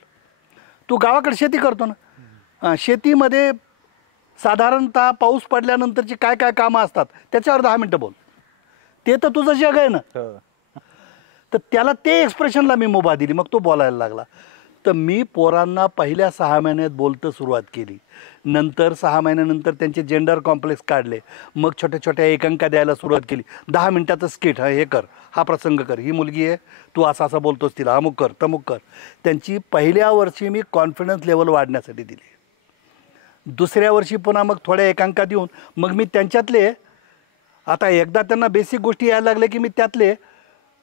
तू गावाकडे शेती करतो ना, शेतीमध्ये साधारणतः पाऊस पडल्यानंतरची काय काय कामं असतात त्याच्यावर 10 मिनटं बोल. ते तर तुझं जग आहे ना. तर त्याला ते एक्सप्रेशनला मी मुभा दिली, मग तो बोलायला लागला. तर मी पोरांना पहिल्या 6 महिन्यात बोलतं सुरुवात केली. नंतर 6 महिन्यानंतर त्यांचे जेंडर कॉम्प्लेक्स काढले, मग छोट्या छोट्या एकांका द्यायला सुरुवात केली. 10 मिनटाचं स्किट, हे कर, हा प्रसंग कर, ही मुलगी आहे तू असा असा बोलतोस तिला, अमुक कर तमुक कर. त्यांची पहिल्या वर्षी मी कॉन्फिडन्स लेवल वाढण्यासाठी दिली. दुसऱ्या वर्षी पुन्हा मग थोड्या एकांका देऊन मग मी त्यांच्यातले, आता एकदा त्यांना बेसिक गोष्टी यायला लागल्या की मी त्यातले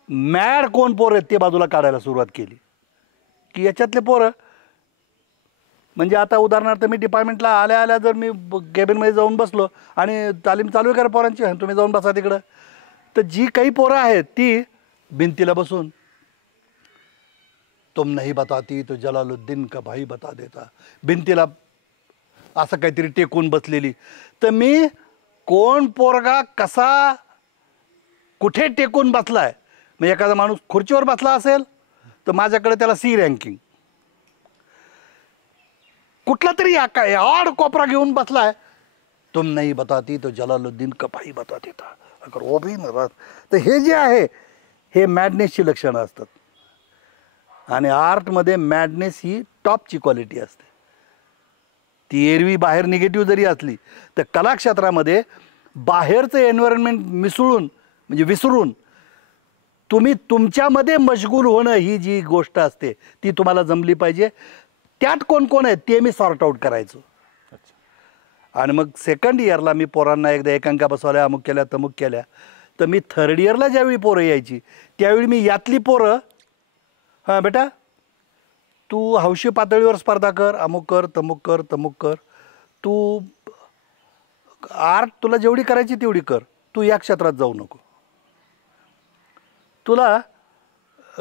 मॅड कोण पोरं आहेत ते बाजूला काढायला सुरुवात केली. की याच्यातले पोरं म्हणजे आता उदाहरणार्थ मी डिपार्टमेंटला आल्या आल्या जर मी केबिनमध्ये जाऊन बसलो आणि तालीम चालू आहे करा पोरांची, तुम्ही जाऊन बसा तिकडं, तर जी काही पोरं आहेत ती भिंतीला बसून तुम नहीं बताती तो जलालुद्दीन का भाई बता देता, भिंतीला असं काहीतरी टेकून बसलेली. तर मी कोण पोरगा कसा कुठे टेकून बसलाय, मग एखादा माणूस खुर्चीवर बसला असेल तर माझ्याकडे त्याला C रँकिंग, कुठला तरी ऑड कोपरा घेऊन बसलाय, तुम नहीं बताती तो जलालुद्दीन का भाई बता देता, अगर वो भी न. तर हे जे आहे हे मॅडनेसची लक्षणं असतात. आणि आर्टमध्ये मॅडनेस ही टॉपची क्वालिटी असते. ती एरवी बाहेर निगेटिव्ह जरी असली तर कलाक्षेत्रामध्ये बाहेरचं एन्व्हायरमेंट मिसळून म्हणजे विसरून तुम्ही तुमच्यामध्ये मशगूल होणं ही जी गोष्ट असते ती तुम्हाला जमली पाहिजे. त्यात कोण कोण आहे ते मी सॉर्ट आऊट करायचो. आणि मग सेकंड इयरला मी पोरांना एकदा एकांका बसवल्या, अमुक केल्या तमुक केल्या. तर मी थर्ड इयरला ज्यावेळी पोरं यायची त्यावेळी मी यातली पोरं, हां बेटा तू हौशी पातळीवर स्पर्धा कर, अमुक कर तमुक कर तमुक कर, तू आर्ट तुला जेवढी करायची तेवढी कर, तू या क्षेत्रात जाऊ नको, तुला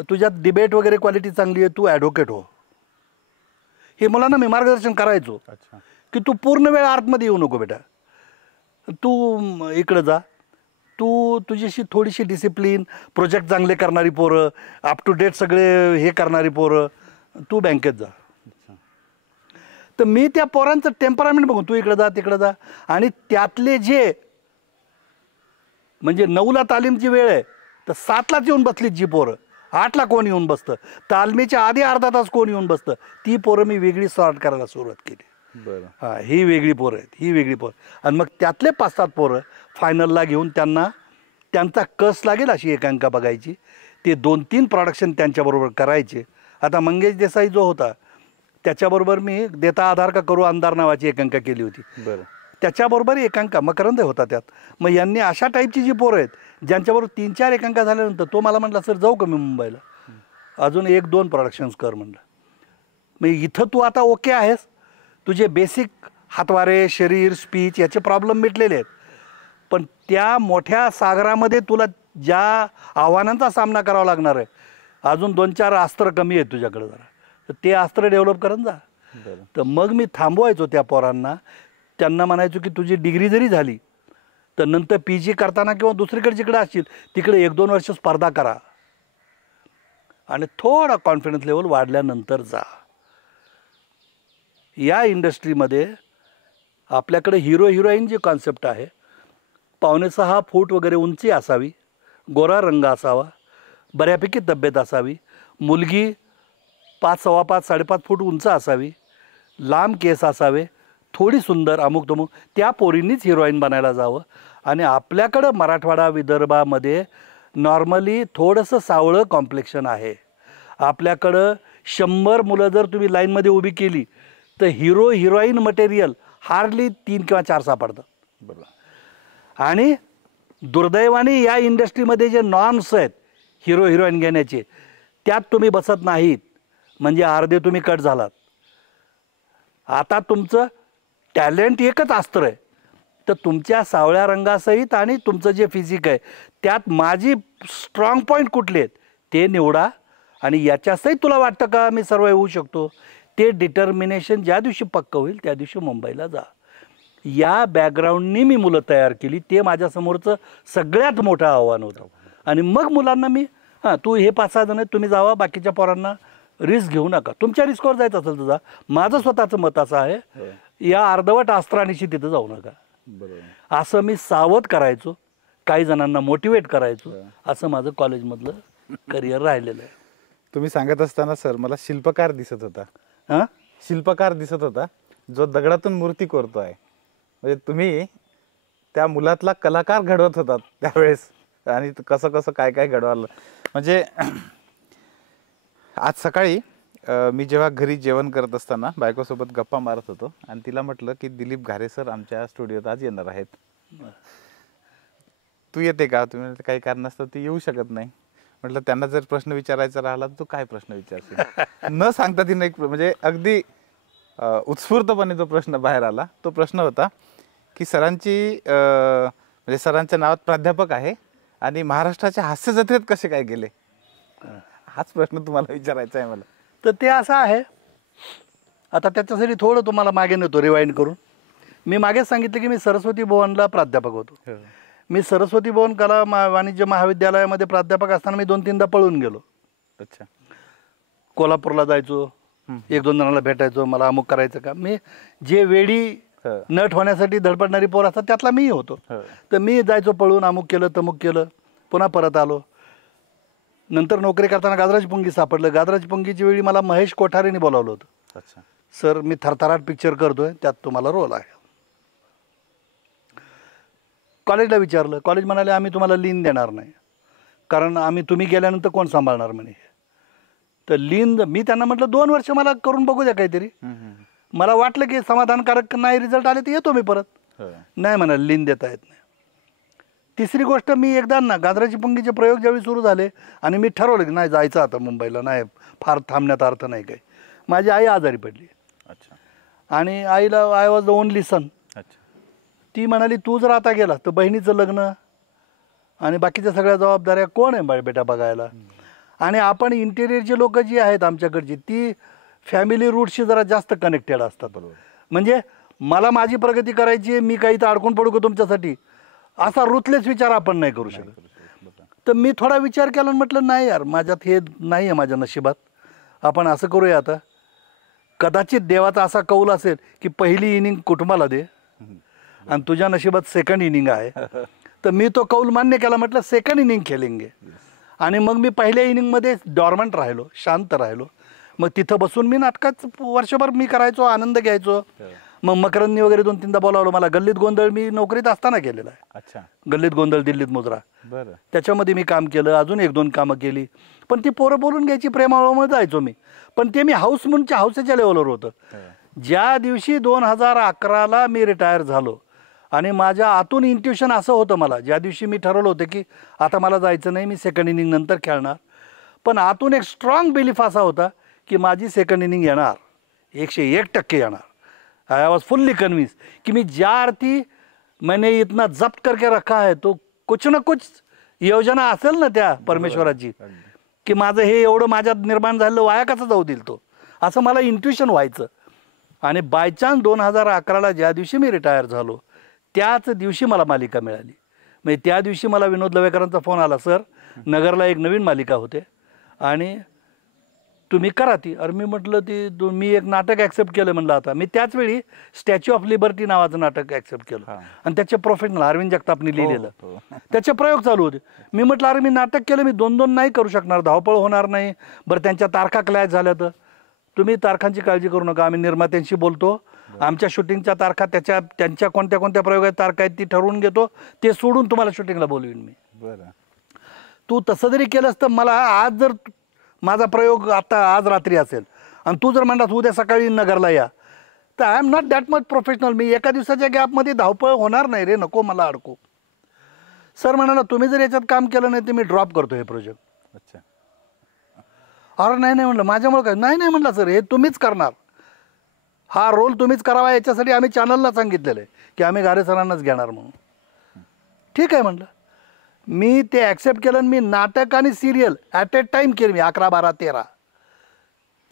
तुझ्यात डिबेट वगैरे क्वालिटी चांगली आहे, तू ॲडव्होकेट हो. हे मुलांना मी मार्गदर्शन करायचो. की तू पूर्ण वेळ आर्टमध्ये येऊ नको बेटा, तू इकडं जा, तू तुझीशी थोडीशी डिसिप्लिन, प्रोजेक्ट चांगले करणारी पोरं, अप टू डेट सगळे हे करणारी पोरं, तू बँकेत जा. तर मी त्या पोरांचं टेम्परामेंट बघून तू इकडं जा तिकडं जा. आणि त्यातले जे म्हणजे 9ला तालीमची वेळ आहे तर 7लाच येऊन बसलीत जी पोरं, 8ला कोण येऊन बसतं, तालमीच्या आधी अर्धा तास कोण येऊन बसतं, ती पोरं मी वेगळी सॉर्ट करायला सुरुवात केली. बरं, हां ही वेगळी पोरं आहेत, ही वेगळी पोरं. आणि मग त्यातले 5-7 पोरं फायनलला घेऊन त्यांना त्यांचा कस लागेल अशी एकांका बघायची. ते 2-3 प्रोडक्शन त्यांच्याबरोबर करायचे. आता मंगेश देसाई जो होता त्याच्याबरोबर मी देता आधार का करू अंधार नावाची एकांका केली होती. बरं, त्याच्याबरोबर एकांका मकरंद होता त्यात. मग यांनी अशा टाईपची जी पोरं आहेत ज्यांच्याबरोबर 3-4 एकांका झाल्यानंतर तो मला म्हटला सर जाऊ का मी मुंबईला, अजून 1-2 प्रोडक्शन्स कर म्हणलं. मग इथं तू आता ओके आहेस, तुझे बेसिक हातवारे शरीर स्पीच याचे प्रॉब्लेम मिटलेले आहेत, पण त्या मोठ्या सागरामध्ये तुला ज्या आव्हानांचा सामना करावा लागणार आहे अजून 2-4 अस्त्र कमी आहेत तुझ्याकडे जरा, तर ते अस्त्र डेव्हलप करत जा. तर मग मी थांबवायचो त्या पोरांना, त्यांना म्हणायचो की तुझी डिग्री जरी झाली तर नंतर PG करताना किंवा दुसरीकडे जिकडे असतील तिकडे 1-2 वर्ष स्पर्धा करा आणि थोडा कॉन्फिडन्स लेवल वाढल्यानंतर जा. या इंडस्ट्रीमध्ये आपल्याकडे हिरो हिरोईन जी कॉन्सेप्ट आहे, 5.25 फूट वगैरे उंची असावी, गोरा रंग असावा, बऱ्यापैकी तब्येत असावी, मुलगी 5-5.25 साडेपाच फूट उंच असावी, लांब केस असावे, थोडी सुंदर अमुक तमुक, त्या पोरींनीच हिरोईन बनायला जावं. आणि आपल्याकडं मराठवाडा विदर्भामध्ये नॉर्मली थोडंसं सावळं कॉम्प्लेक्शन आहे. आपल्याकडं 100 मुलं जर तुम्ही लाईनमध्ये उभी केली तर हिरो हिरोईन मटेरियल हार्डली 3 किंवा 4 सापडतात. बरोबर. आणि दुर्दैवाने या इंडस्ट्रीमध्ये जे नॉर्म्स आहेत हिरो हिरोईन घेण्याचे, त्यात तुम्ही बसत नाहीत म्हणजे अर्धे तुम्ही कट झालात. आता तुमचं टॅलेंट एकच अस्त्र आहे, तर तुमच्या सावळ्या रंगासहित आणि तुमचं जे फिजिक आहे त्यात माझी स्ट्रॉंग पॉईंट कुठले आहेत ते निवडा. आणि याच्यासहित तुला वाटतं का मी सर्व येऊ शकतो, ते डिटर्मिनेशन ज्या दिवशी पक्क होईल त्या दिवशी मुंबईला जा. या बॅकग्राऊंडनी मी मुलं तयार केली. ते माझ्यासमोरचं सगळ्यात मोठं आव्हान होतं. आणि मग मुलांना मी तू हे 5-6 जण आहेत तुम्ही जावा, बाकीच्या पोरांना रिस्क घेऊ नका. तुमच्या रिस्कवर जायचं असेल तुझा, माझं स्वतःचं मत असं आहे, या अर्धवट अस्त्रानिशी तिथं जाऊ नका. असं मी सावध करायचो, काही जणांना मोटिवेट करायचो. असं माझं कॉलेजमधलं करिअर राहिलेलं आहे. तुम्ही सांगत असताना सर मला शिल्पकार दिसत होता. शिल्पकार दिसत होता जो दगडातून मूर्ती करतोय. म्हणजे तुम्ही त्या मुलातला कलाकार घडवत होतात त्यावेळेस, आणि कसं कसं काय काय घडवालं. म्हणजे आज सकाळी मी जेव्हा घरी जेवण करत असताना बायकोसोबत गप्पा मारत होतो आणि तिला म्हटलं की दिलीप घारे सर आमच्या स्टुडिओत आज येणार आहेत, तू येते का? तुम्ही काही कारणास्तव ती येऊ शकत नाही. म्हटलं त्यांना जर प्रश्न विचारायचा राहिला तर तू काय प्रश्न विचारशील? न सांगता तिने एक म्हणजे अगदी उत्स्फूर्तपणे तो प्रश्न बाहेर आला. तो प्रश्न होता की म्हणजे सरांच्या नावात प्राध्यापक आहे आणि महाराष्ट्राच्या हास्य जत्रेत कसे काय गेले, हाच प्रश्न तुम्हाला विचारायचा आहे मला. तर ते असं आहे. आता त्याच्यासाठी थोडं तुम्हाला मागे नेतो रिवाइंड करून. मी मागेच सांगितलं की मी सरस्वती भुवनला प्राध्यापक होतो. मी सरस्वती भुवन कला वाणिज्य महाविद्यालयामध्ये प्राध्यापक असताना मी 2-3दा पळून गेलो. अच्छा. कोल्हापूरला जायचो, 1-2 जणांना भेटायचो, मला अमुक करायचं का. मी जे वेडी नट होण्यासाठी धडपडणारी पोर असतात त्यातला मी होतो. तर मी जायचो पळून, अमुक केलं तमुक केलं, पुन्हा परत आलो. नंतर नोकरी करताना गाजराज पुंगी सापडलं. गाजराज पुंगीची वेळी मला महेश कोठारेने बोलावलं होतं. अच्छा. सर मी थरथराट पिक्चर करतोय, त्यात तुम्हाला रोल आहे. कॉलेजला विचारलं, कॉलेज म्हणाले आम्ही तुम्हाला लीन देणार नाही, कारण तुम्ही गेल्यानंतर कोण सांभाळणार म्हणे. तर लीन मी त्यांना म्हटलं 2 वर्ष मला करून बघू द्या काहीतरी. मला वाटलं की समाधानकारक नाही रिझल्ट आले तर येतो मी परत. नाही म्हणाले लीन देता येत नाही. तिसरी गोष्ट, मी एकदा ना गाजराची पुंगीचे प्रयोग ज्यावेळी सुरू झाले आणि मी ठरवलं की नाही जायचं आता मुंबईला, नाही फार थांबण्यात अर्थ नाही काही. माझी आई आजारी पडली. अच्छा. आणि आईला I was the only son. ती म्हणाली तू जर आता गेला तर बहिणीचं लग्न आणि बाकीच्या सगळ्या जबाबदाऱ्या कोण आहे बेटा बघायला. आणि आपण इंटेरियरची लोक जी आहेत आमच्याकडची ती फॅमिली रूटशी जरा जास्त कनेक्टेड असतात. बरोबर. म्हणजे मला माझी प्रगती करायची आहे, मी काही तर अडकून पडू का तुमच्यासाठी, असा रुथलेस विचार आपण नाही करू शकत. तर मी थोडा विचार केला आणि म्हटलं नाही यार, माझ्यात हे नाही आहे माझ्या नशिबात, आपण असं करूया आता. कदाचित देवाचा असा कौल असेल की पहिली इनिंग कुटुंबाला दे आणि तुझ्या नशिबात सेकंड इनिंग आहे. तर मी तो कौल मान्य केला, म्हटलं सेकंड इनिंग खेळेंगे. आणि मग मी पहिल्या इनिंगमध्ये डॉर्मंट राहिलो, शांत राहिलो. मग तिथं बसून मी नाटकात वर्षभर मी करायचो, आनंद घ्यायचो. मग मकरंदनी वगैरे 2-3दा बोलावलं मला. गल्लीत गोंधळ मी नोकरीत असताना केलेला आहे. अच्छा. गल्लीत गोंधळ दिल्लीत मुजरा, बरं, त्याच्यामध्ये मी काम केलं. अजून 1-2 कामं केली. पण ती पोरं बोलून घ्यायची, प्रेमामुळे जायचो मी. पण ते मी हाऊस म्हणूनच्या हाऊसच्या लेवलवर होतं. ज्या दिवशी 2011ला मी रिटायर झालो आणि माझ्या आतून इंट्युशन असं होतं मला, ज्या दिवशी मी ठरवलं होतं की आता मला जायचं नाही, मी सेकंड इनिंग नंतर खेळणार. पण आतून एक स्ट्रॉंग बिलीफ असा होता की माझी सेकंड इनिंग येणार, 101% येणार. आई वॉज फुल्ली कन्विंस कि मैं ज्या अर्थी मैंने इतना जब्त करके रखा है तो कुछ ना कुछ योजना असेल ना त्या परमेश्वराची की माझं हे एवढं माझ्यात निर्माण झालेलं वाया कसं जाऊ देईल तो, असं मला इंट्युशन व्हायचं. आणि बाय चान्स 2011ला ज्या दिवशी मी रिटायर झालो त्याच दिवशी मला मालिका मिळाली. म्हणजे त्या दिवशी मला विनोद लवेकरांचा फोन आला, सर नगरला एक नवीन मालिका होते आणि तुम्ही करा ती. अरे मी म्हटलं ती मी एक नाटक ॲक्सेप्ट केलं म्हणलं. आता मी त्याच वेळी स्टॅच्यू ऑफ लिबर्टी नावाचं नाटक ॲक्सेप्ट केलं आणि त्याचे प्रोफेशनल अरविंद जगतापनी लिहिलेलं, त्याचे प्रयोग चालू होते. मी म्हटलं अरे मी नाटक केलं, मी 2-2 नाही करू शकणार, धावपळ होणार नाही. बरं त्यांच्या तारखा क्लॅश झाल्या तर तुम्ही तारखांची काळजी करू नका, आम्ही निर्मात्यांशी बोलतो, आमच्या शूटिंगच्या तारखा त्यांच्या कोणत्या कोणत्या प्रयोगात तारखा आहेत ती ठरवून घेतो, ते सोडून तुम्हाला शूटिंगला बोलवीन मी. बरं, तू तसं जरी केलंस तर मला आज जर माझा प्रयोग आता आज रात्री असेल आणि तू जर म्हणलास उद्या सकाळी नगरला या, तर I am not that much professional. मी एका दिवसाच्या गॅपमध्ये धावपळ होणार नाही रे, नको मला अडकू. सर म्हणाला तुम्ही जर याच्यात काम केलं नाही तर मी ड्रॉप करतो हे प्रोजेक्ट. अच्छा. अरे नाही नाही म्हटलं, माझ्यामुळे काय? नाही नाही म्हटलं सर, हे तुम्हीच करणार, हा रोल तुम्हीच करावा, याच्यासाठी आम्ही चॅनलला सांगितलेलं आहे की आम्ही घारे सरांनाच घेणार म्हणून. ठीक आहे म्हटलं. मी ते ॲक्सेप्ट केलं आणि मी नाटक आणि सिरियल ॲट ए टाईम केली मी 11, 12, 13,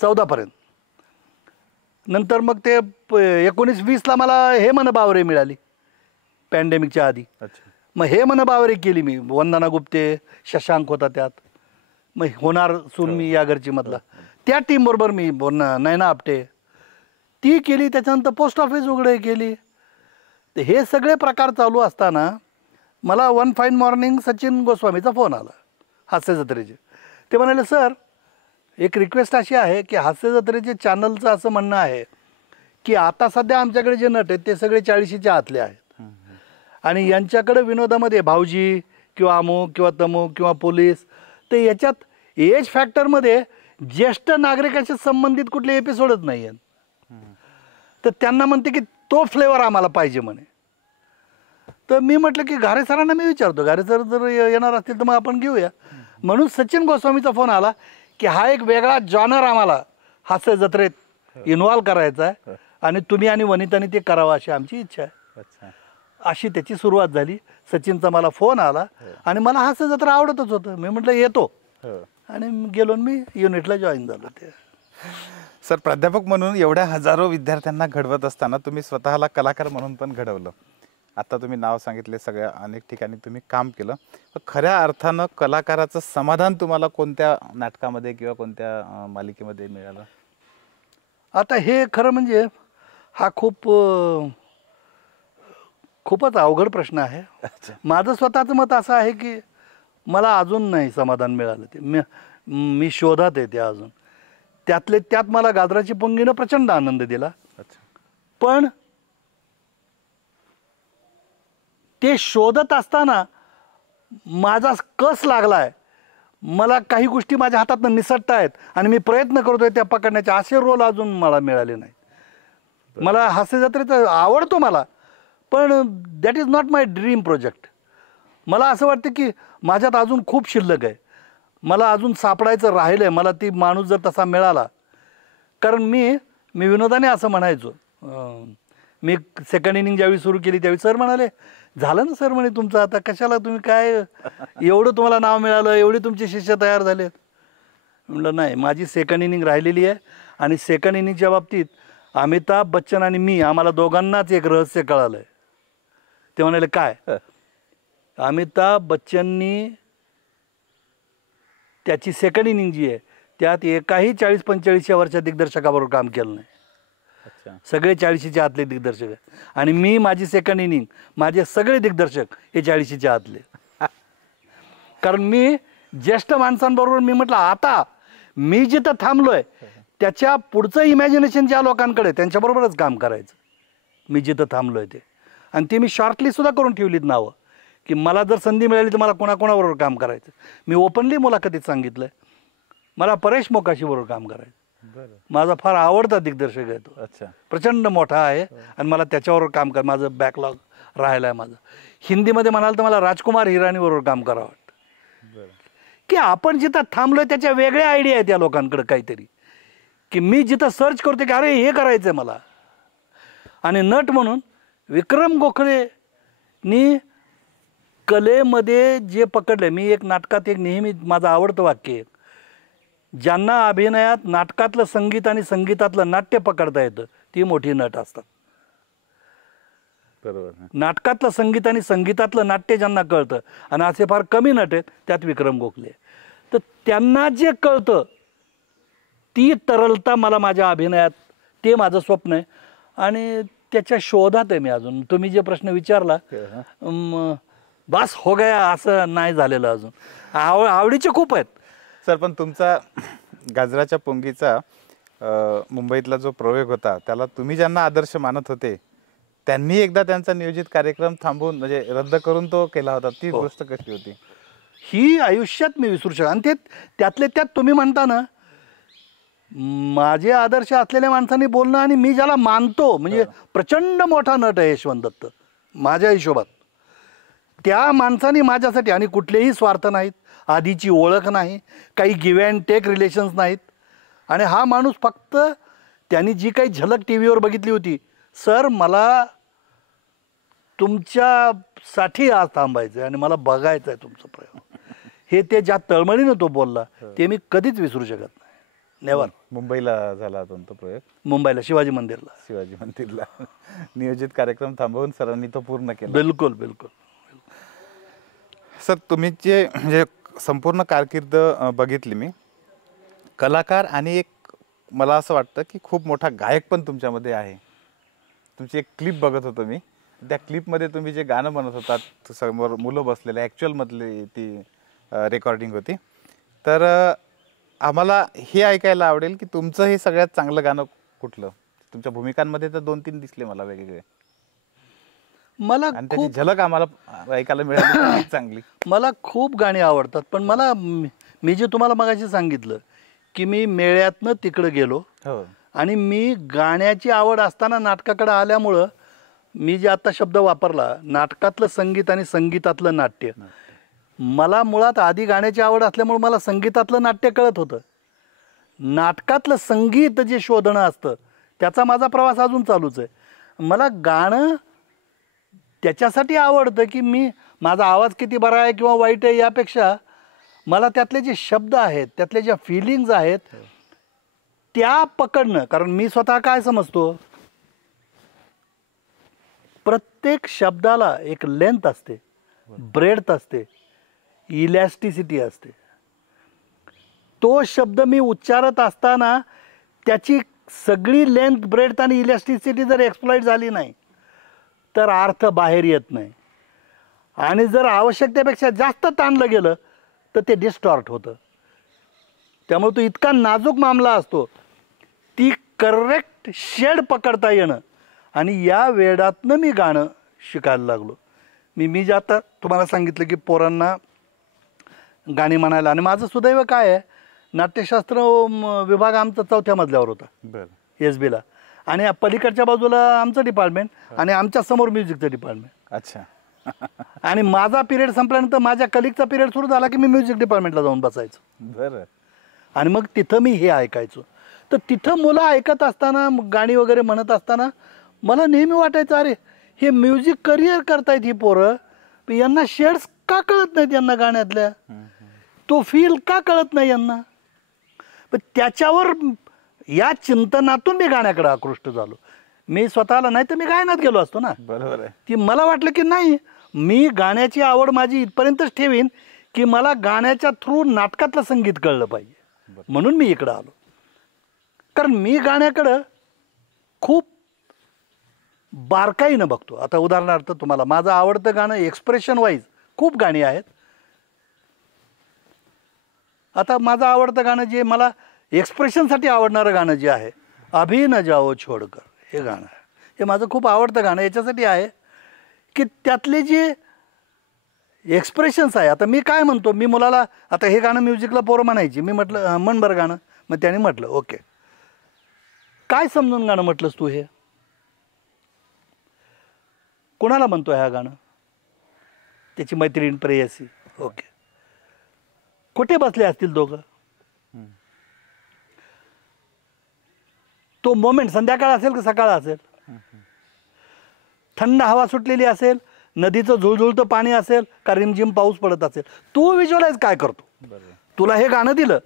14पर्यंत. नंतर मग ते 19, 20ला मला हे मन बावरे मिळाली पॅन्डेमिकच्या आधी. अच्छा. मग हे मन बावरे केली मी, वंदना गुप्ते, शशांक होता त्यात, मग होणार सून मी या घरची मधला, त्या टीमबरोबर मी नैना आपटे ती केली. त्याच्यानंतर पोस्ट ऑफिस उघडे केली. तर हे सगळे प्रकार चालू असताना मला वन फाईन मॉर्निंग सचिन गोस्वामीचा फोन आला, हास्य जत्रेचे. ते म्हणाले, सर एक रिक्वेस्ट अशी आहे की हास्य जत्रेचे चॅनलचं असं म्हणणं आहे की आता सध्या आमच्याकडे जे नट आहेत ते सगळे 40च्या आतले आहेत आणि यांच्याकडे विनोदामध्ये भाऊजी किंवा अमुक किंवा तमुक किंवा पोलीस, तर याच्यात एज फॅक्टरमध्ये ज्येष्ठ नागरिकाशी संबंधित कुठले एपिसोडच नाही आहेत. तर त्यांना म्हणते की तो फ्लेवर आम्हाला पाहिजे म्हणे. तर मी म्हटलं की घारे सरांना मी विचारतो, घारे सर जर येणार असतील तर मग आपण घेऊया. म्हणून सचिन गोस्वामीचा फोन आला की हा एक वेगळा जॉनर आम्हाला हास्य जत्रेत इन्व्हॉल्व करायचा आहे आणि तुम्ही आणि वनितांनी ते करावं अशी आमची इच्छा आहे. अच्छा. अशी त्याची सुरुवात झाली. सचिनचा मला फोन आला आणि मला हास्य जत्रा आवडतच होतं. मी म्हटलं येतो आणि गेलो मी युनिटला जॉईन झालो. ते सर, प्राध्यापक म्हणून एवढ्या हजारो विद्यार्थ्यांना घडवत असताना तुम्ही स्वतःला कलाकार म्हणून पण घडवलं. आता तुम्ही नाव सांगितले, सगळ्या अनेक ठिकाणी तुम्ही काम केलं. खऱ्या अर्थानं कलाकाराचं समाधान तुम्हाला कोणत्या नाटकामध्ये किंवा कोणत्या मालिकेमध्ये मिळालं? आता हे खरं म्हणजे हा खूपच अवघड प्रश्न आहे. माझं स्वतःचं मत असं आहे की मला अजून नाही समाधान मिळालं. ते मी शोधात आहे ते अजून. त्यातले त्यात मला गाजराची पुंगीनं प्रचंड आनंद दिला. पण ते शोधत असताना माझा कस लागलाय, मला काही गोष्टी माझ्या हातातून निसटत आहेत आणि मी प्रयत्न करतोय त्या पकडण्याचे, असे रोल अजून मला मिळाले नाहीत. मला हास्य जत्रेचं आवडतो मला, पण that is not my dream project. मला असं वाटतं की माझ्यात अजून खूप शिल्लक आहे, मला अजून सापडायचं राहिलं आहे. मला ती माणूस जर तसा मिळाला, कारण मी विनोदाने असं म्हणायचो. मी सेकंड इनिंग ज्यावेळी सुरू केली त्यावेळी सर म्हणाले, झालं ना सर म्हणे तुमचं, आता कशाला तुम्ही काय एवढं तुम्हाला नाव मिळालं, एवढे तुमचे शिष्य तयार झालेत. म्हटलं नाही, माझी सेकंड इनिंग राहिलेली आहे. आणि सेकंड इनिंगच्या बाबतीत अमिताभ बच्चन आणि मी, आम्हाला दोघांनाच एक रहस्य कळालं आहे. ते म्हणाले काय? अमिताभ बच्चननी त्याची सेकंड इनिंग जी आहे त्यात एकाही 40-45 वर्षाच्या दिग्दर्शकाबरोबर काम केलं नाही. सगळे 40च्या आतले दिग्दर्शक आहेत. आणि मी माझी सेकंड इनिंग, माझे सगळे दिग्दर्शक हे 40च्या आतले. कारण मी ज्येष्ठ माणसांबरोबर मी म्हटलं आता मी जिथं थांबलोय त्याच्या पुढचं इमॅजिनेशन ज्या लोकांकडे त्यांच्याबरोबरच काम करायचं. मी जिथं थांबलोय ते, आणि ते मी शॉर्टली सुद्धा करून ठेवलीत नावं की मला जर संधी मिळाली तर मला कोणाकोणाबरोबर काम करायचं. मी ओपनली मुलाखतीत सांगितलंय मला परेश मोकाशी बरोबर काम करायचं. माझा फार आवडता दिग्दर्शक आहे तो. अच्छा. प्रचंड मोठा आहे आणि मला त्याच्याबरोबर काम कर, माझं बॅकलॉग राहिलं आहे माझं. हिंदीमध्ये म्हणाल तर मला राजकुमार हिराणी बरोबर काम करावं वाटतं. की आपण जिथं थांबलोय त्याच्या वेगळ्या आयडिया आहेत या लोकांकडे काहीतरी, की मी जिथं सर्च करतो की अरे हे करायचं आहे मला. आणि नट म्हणून विक्रम गोखलेनी कलेमध्ये जे पकडले, मी एक नाटकात एक नेहमी माझं आवडतं वाक्य आहे, ज्यांना अभिनयात नाटकातलं संगीत आणि संगीतातलं नाट्य पकडता येतं ती मोठी नट असतात. बरोबर. नाटकातलं संगीत आणि संगीतातलं नाट्य ज्यांना कळतं, आणि असे फार कमी नट आहेत, त्यात विक्रम गोखले. तर त्यांना जे कळतं ती तरलता मला माझ्या अभिनयात, ते माझं स्वप्न आहे आणि त्याच्या शोधात आहे मी अजून. तुम्ही जे प्रश्न विचारला बस हो गया असं नाही झालेलं अजून. आवडीचे खूप आहेत सर. पण तुमचा गाजराच्या पुंगीचा मुंबईतला जो प्रयोग होता त्याला तुम्ही ज्यांना आदर्श मानत होते त्यांनी एकदा त्यांचा नियोजित कार्यक्रम थांबवून म्हणजे रद्द करून तो केला होता. ती गोष्ट कशी होती? ही आयुष्यात मी विसरू शकतो. आणि ते त्यातले त्यात तुम्ही म्हणता ना, माझे आदर्श असलेल्या माणसांनी बोलणं, आणि मी ज्याला मानतो म्हणजे प्रचंड मोठा नट आहे यशवंत दत्त माझ्या हिशोबात, त्या माणसाने माझ्यासाठी, आणि कुठलेही स्वार्थ नाहीत, आधीची ओळख नाही, काही गिव्ह अँड टेक रिलेशन्स नाहीत. आणि हा माणूस फक्त त्यांनी जी काही झलक टी व्हीवर बघितली होती, सर मला तुमच्यासाठी आज थांबायचं आहे आणि मला बघायचं आहे तुमचा प्रयोग, हे ते ज्या तळमळीनं तो बोलला ते मी कधीच विसरू शकत नाही. नेवर. मुंबईला झाला होता तो प्रयोग, मुंबईला शिवाजी मंदिरला नियोजित कार्यक्रम थांबवून सरांनी तो पूर्ण केला. बिलकुल बिलकुल. सर तुम्ही जे म्हणजे संपूर्ण कारकीर्द बघितली मी, कलाकार आणि एक मला असं वाटतं की खूप मोठा गायक पण तुमच्यामध्ये आहे. तुमची एक क्लिप बघत होतो मी, त्या क्लिपमध्ये तुम्ही जे गाणं म्हणत होतात, समोर मुलं बसलेले, ॲक्च्युअलमधली ती रेकॉर्डिंग होती. तर आम्हाला हे ऐकायला आवडेल की तुमचं हे सगळ्यात चांगलं गाणं कुठलं. तुमच्या भूमिकांमध्ये तर 2-3 दिसले मला वेगवेगळे, मला आणि त्याची झलक आम्हाला ऐकायला मिळाली चांगली. मला खूप गाणी आवडतात, पण मला मी जे तुम्हाला मगाशी सांगितलं की मी मेळ्यातनं तिकडं गेलो आणि मी गाण्याची आवड असताना नाटकाकडे आल्यामुळं मी जे आता शब्द वापरला, नाटकातलं संगीत आणि संगीतातलं नाट्य, मला मुळात आधी गाण्याची आवड असल्यामुळे मला संगीतातलं नाट्य कळत होतं. नाटकातलं संगीत जे शोधणं असतं त्याचा माझा प्रवास अजून चालूच आहे. मला गाणं त्याच्यासाठी आवडतं की मी माझा आवाज किती बरा आहे किंवा वाईट आहे यापेक्षा मला त्यातले जे शब्द आहेत, त्यातले ज्या फिलिंग्ज आहेत त्या पकडणं. कारण मी स्वतः काय समजतो, प्रत्येक शब्दाला एक लेंथ असते, ब्रेड्थ असते, इलॅस्टिसिटी असते. तो शब्द मी उच्चारत असताना त्याची सगळी लेंथ, ब्रेड्थ आणि इलॅस्टिसिटी जर एक्सप्लॉइट झाली नाही तर अर्थ बाहेर येत नाही. आणि जर आवश्यकतेपेक्षा जास्त ताणलं गेलं तर ते डिस्टॉर्ट होतं. त्यामुळे तो इतका नाजूक मामला असतो, ती करेक्ट शेड पकडता येणं. आणि या वेडातनं मी गाणं शिकायला लागलो. मी जे आता तुम्हाला सांगितलं की पोरांना गाणी म्हणायला, आणि माझं सुदैव काय आहे, नाट्यशास्त्र विभाग आमचा 4थ्या मजल्यावर होता SBला, आणि पलीकडच्या बाजूला आमचं डिपार्टमेंट आणि आमच्या समोर म्युझिकचं डिपार्टमेंट. अच्छा. आणि माझा पिरियड संपल्यानंतर माझ्या कलिगचा पिरियड सुरू झाला की मी म्युझिक डिपार्टमेंटला जाऊन बसायचो. बरं. आणि मग तिथं मी हे ऐकायचो. तर तिथं मुलं ऐकत असताना, गाणी वगैरे म्हणत असताना मला नेहमी वाटायचं, अरे हे म्युझिक करिअर करतायत ही पोरं, यांना शेड्स का कळत नाहीत यांना गाण्यातल्या, तो फील का कळत नाही यांना. पण त्याच्यावर या चिंतनातून मी गाण्याकडे आकृष्ट झालो. मी स्वतःला, नाही तर मी गायनात गेलो असतो ना. बरोबर आहे. की मला वाटलं की नाही, मी गाण्याची आवड माझी इथपर्यंतच ठेवीन की मला गाण्याच्या थ्रू नाटकातलं संगीत कळलं पाहिजे, म्हणून मी इकडं आलो. कारण मी गाण्याकडं खूप बारकाईनं बघतो. आता उदाहरणार्थ तुम्हाला माझं आवडतं गाणं एक्सप्रेशन वाईज खूप गाणी आहेत. आता माझं आवडतं गाणं जे मला एक्सप्रेशनसाठी आवडणारं गाणं जे आहे, अभी न जाओ छोडकर, हे गाणं आहे. हे माझं खूप आवडतं गाणं याच्यासाठी आहे की त्यातले जे एक्सप्रेशन्स आहे. आता मी काय म्हणतो, मी मुलाला, आता हे गाणं म्युझिकला पोरं म्हणायची, मी म्हटलं म्हण बरं गाणं, मग त्याने म्हटलं ओके. काय समजून गाणं म्हटलंस तू हे, कोणाला म्हणतो ह्या गाणं, त्याची मैत्रीण प्रेयसी, ओके. कुठे बसले असतील दोघं, तो मोमेंट संध्याकाळ असेल की सकाळ असेल, थंड हवा सुटलेली असेल, नदीचं झुळझुळतं पाणी असेल का रिमझिम पाऊस पडत असेल, तू व्हिज्युअलाइज काय करतो. तुला हे गाणं दिलं,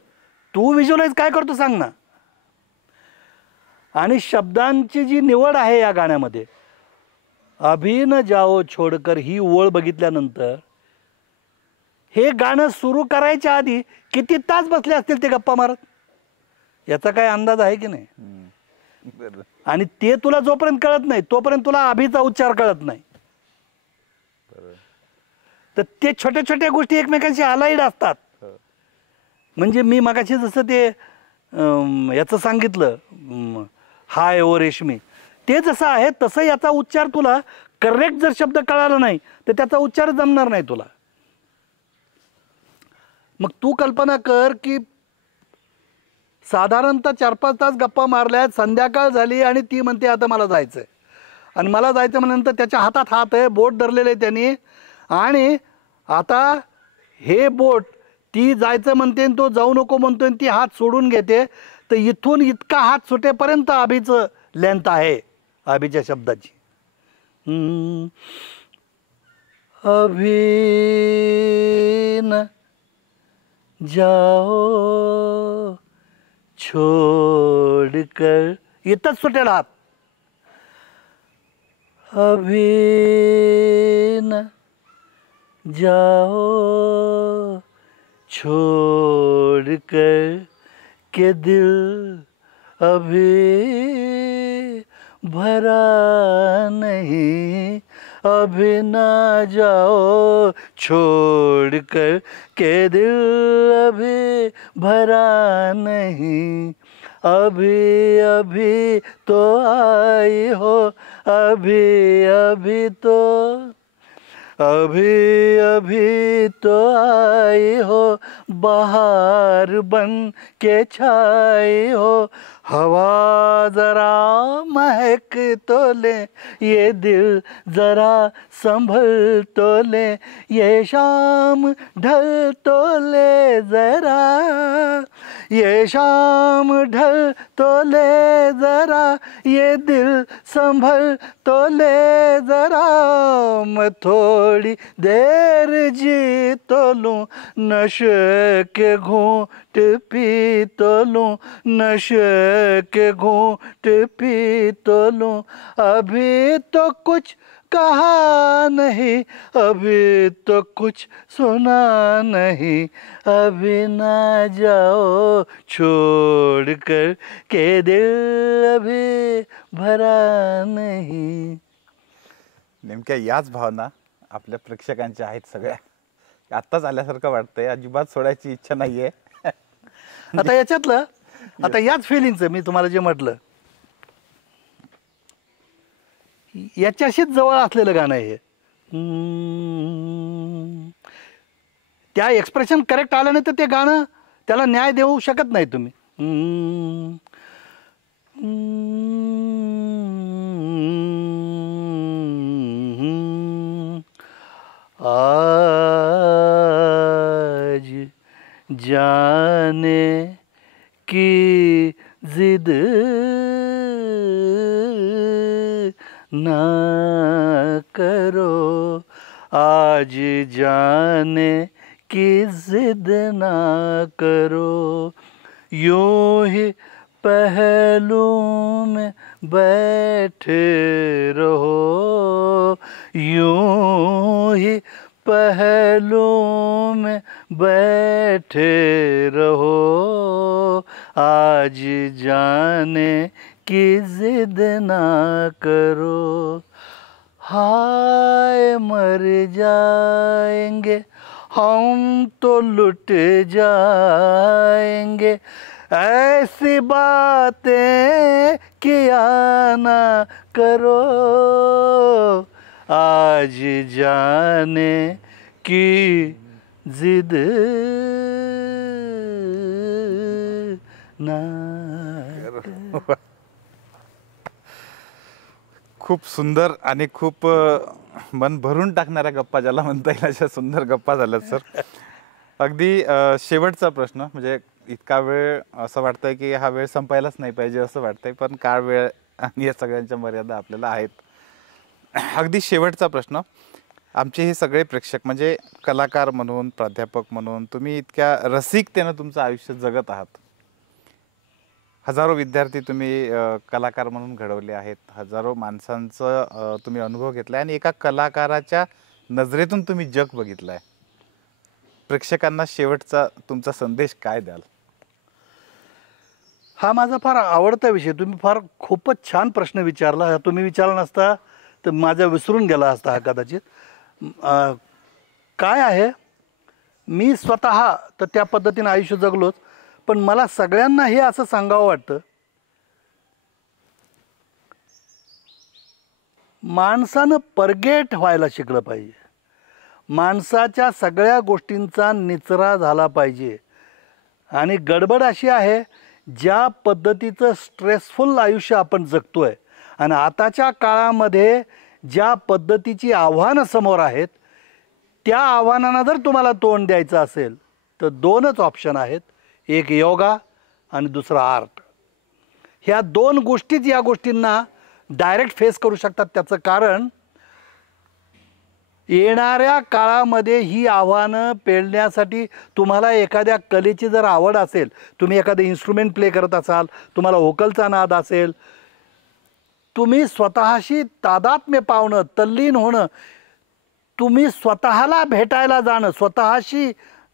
तू व्हिज्युअलाइज काय करतो सांग ना. आणि शब्दांची जी निवड आहे या गाण्यामध्ये, अभी न जाओ छोडकर ही ओळ बघितल्यानंतर हे गाणं सुरू करायच्या आधी किती तास बसले असतील ते गप्पा मारत, याचा काय अंदाज आहे की नाही. आणि ते तुला जोपर्यंत कळत नाही तोपर्यंत तुला अभिचा उच्चार कळत नाही. तर ते छोट्या छोट्या गोष्टी एकमेकांशी अलाइड असतात. म्हणजे मी मगाशी जसं ते याचं सांगितलं, हाय ओ रेशमी, ते जसं आहे तसं याचा उच्चार तुला करेक्ट जर शब्द कळाला नाही तर त्याचा उच्चार जमणार नाही तुला. मग तू कल्पना कर की साधारणतः 4-5 तास गप्पा मारल्यात, संध्याकाळ झाली आणि ती म्हणते आता मला जायचंय. आणि मला जायचं म्हणल्यानंतर त्याच्या हातात हात आहे, बोट धरलेलं आहे त्यांनी, आणि आता हे बोट ती जायचं म्हणते आणि तो जाऊ नको म्हणतोय आणि ती हात सोडून घेते. तर इथून इतका हात सुटेपर्यंत अभिचं लेंथ आहे अभिच्या शब्दाची. अभी न जाओ छोड़कर, इथंच सुटेल हात. अभी न जाओ छोड़कर के दिल अभी भरा नहीं. अभी ना जाओ छोड़कर के दिल अभी भरा नहीं. अभी अभी तो आई हो, अभी अभी तो, अभी अभी तो आई हो, बहार बन के छाई हो. हवा जरा महक तो ले, ये दिल जरा संभल तो ले. ये शाम ढल तो ले जरा, ये शाम ढल तो ले जरा. ये दिल संभल तो ले जरा. मैं थोड़ी देर जी तो लूं, नशे के घूंट पी तो लूं, नशे के घूंट पी तो लूं. अभी तो कुछ कहा नहीं, अभी तो कुछ सुना नहीं. अभी ना जाओ छोड़ कर के दिल अभी भरा नहीं. नेमक्या याच भावना आपल्या प्रेक्षकांच्या आहेत सगळ्या. आत्ताच आल्यासारखं वाटतंय, अजिबात सोडायची इच्छा नाहीये. आता याच्यातलं आता याच फिलिंगचं मी तुम्हाला जे म्हटलं याच्याशीच जवळ असलेलं गाणं आहे हे. त्या एक्सप्रेशन करेक्ट आलं नाही तर ते गाणं त्याला न्याय देऊ शकत नाही तुम्ही. आज जाने की जिद ना करो, आज जाने की जिद ना करो. यूं ही पहलू में बैठे रहो, यूं ही पहलू में बैठे रहो. आज जाने की जिद ना करो. हाय मर जाएंगे हम तो लुट जाएंगे, ऐसी बातें किया ना करो. आज जाने की जिद ना. खूप सुंदर आणि खूप मन भरून टाकणाऱ्या गप्पा ज्याला म्हणता येईल अशा सुंदर गप्पा झाल्यात सर. अगदी शेवटचा प्रश्न, म्हणजे इतका वेळ असं वाटतंय की हा वेळ संपायलाच नाही पाहिजे असं वाटतंय, पण काळ वेळ आणि या सगळ्यांच्या मर्यादा आपल्याला आहेत. अगदी शेवटचा प्रश्न, आमचे हे सगळे प्रेक्षक म्हणजे कलाकार म्हणून, प्राध्यापक म्हणून तुम्ही इतक्या रसिकतेनं तुमचं आयुष्य जगत आहात. हजारो विद्यार्थी तुम्ही कलाकार म्हणून घडवले आहेत, हजारो माणसांचं तुम्ही अनुभव घेतला आणि एका कलाकाराच्या नजरेतून तुम्ही जग बघितलं आहे. प्रेक्षकांना शेवटचा तुमचा संदेश काय द्याल? हा माझा फार आवडता विषय. तुम्ही फार खूपच छान प्रश्न विचारला. तुम्ही विचारला नसता तर माझा विसरून गेला असता हा कदाचित. काय आहे, मी स्वतः तर त्या पद्धतीने आयुष्य जगलोच, पण मला सगळ्यांना हे असं सांगावं वाटतं, माणसानं परगेट व्हायला शिकलं पाहिजे. माणसाच्या सगळ्या गोष्टींचा निचरा झाला पाहिजे. आणि गडबड अशी आहे, ज्या पद्धतीचं स्ट्रेसफुल आयुष्य आपण जगतोय आणि आताच्या काळामध्ये ज्या पद्धतीची आव्हानं समोर आहेत, त्या आव्हानांना जर तुम्हाला तोंड द्यायचं असेल तर दोनच ऑप्शन आहेत, एक योगा आणि दुसरा आर्ट. ह्या दोन गोष्टीच या गोष्टींना डायरेक्ट फेस करू शकतात. त्याचं कारण येणाऱ्या काळामध्ये ही आव्हानं पेलण्यासाठी तुम्हाला एखाद्या कलेची जर आवड असेल, तुम्ही एखादं इन्स्ट्रुमेंट प्ले करत असाल, तुम्हाला व्होकलचा नाद असेल, तुम्ही स्वतःशी तादात्म्य पावणं, तल्लीन होणं, तुम्ही स्वतःला भेटायला जाणं, स्वतःशी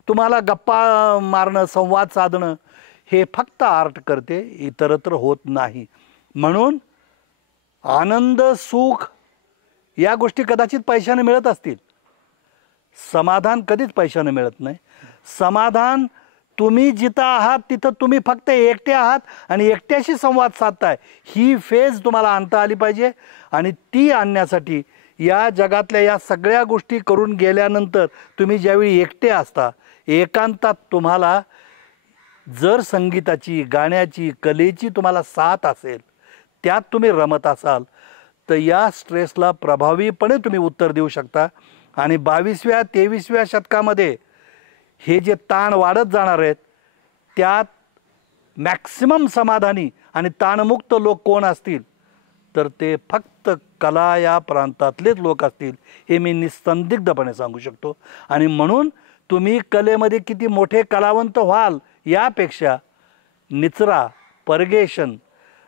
तुम्हाला गप्पा मारणं, संवाद साधणं, हे फक्त आर्ट करते, इतरत्र होत नाही. म्हणून आनंद, सुख या गोष्टी कदाचित पैशाने मिळत असतील, समाधान कधीच पैशाने मिळत नाही. समाधान तुम्ही जिथं आहात तिथं तुम्ही फक्त एकटे आहात आणि एकट्याशी संवाद साधताय, ही फेज तुम्हाला आणता आली पाहिजे. आणि ती आणण्यासाठी या जगातल्या या सगळ्या गोष्टी करून गेल्यानंतर तुम्ही ज्यावेळी एकटे असता, एकांतात तुम्हाला जर संगीताची, गाण्याची, कलेची तुम्हाला साथ असेल, त्यात तुम्ही रमत असाल, तर या स्ट्रेसला प्रभावीपणे तुम्ही उत्तर देऊ शकता. आणि 22व्या 23व्या शतकामध्ये हे जे ताण वाढत जाणार आहेत, त्यात मॅक्सिमम समाधानी आणि ताणमुक्त लोक कोण असतील, तर ते फक्त कला या प्रांतातलेच लोक असतील, हे मी निसंदिग्धपणे सांगू शकतो. आणि म्हणून तुम्ही कलेमध्ये किती मोठे कलावंत व्हाल यापेक्षा निचरा, परगेशन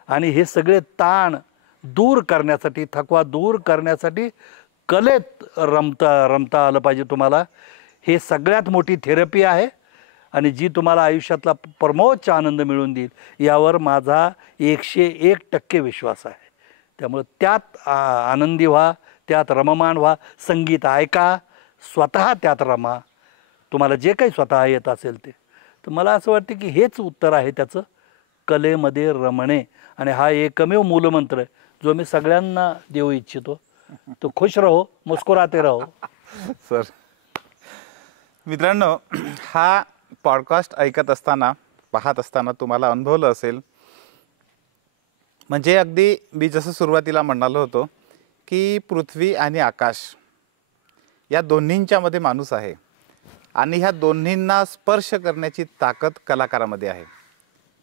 आणि हे सगळे ताण दूर करण्यासाठी, थकवा दूर करण्यासाठी कलेत रमता आलं पाहिजे तुम्हाला. हे सगळ्यात मोठी थेरपी आहे आणि जी तुम्हाला आयुष्यातला परमोच्च आनंद मिळवून देईल, यावर माझा 101% विश्वास आहे. त्यामुळे त्यात आनंदी व्हा, त्यात रममाण व्हा, संगीत ऐका, स्वतः त्यात रमा, तुम्हाला जे काही स्वतः येत असेल ते. तर मला असं वाटतं की हेच उत्तर आहे त्याचं, कलेमध्ये रमणे. आणि हा एकमेव मूलमंत्र आहे जो मी सगळ्यांना देऊ इच्छितो. तो खुश रहो, मुस्कुराते रहो. सर, मित्रांनो, हा पॉडकास्ट ऐकत असताना, पाहत असताना तुम्हाला अनुभवलं असेल, म्हणजे अगदी मी जसं सुरुवातीला म्हणालो होतो की पृथ्वी आणि आकाश या दोन्हींच्या मध्ये माणूस आहे आणि ह्या दोन्हींना स्पर्श करण्याची ताकद कलाकारामध्ये आहे.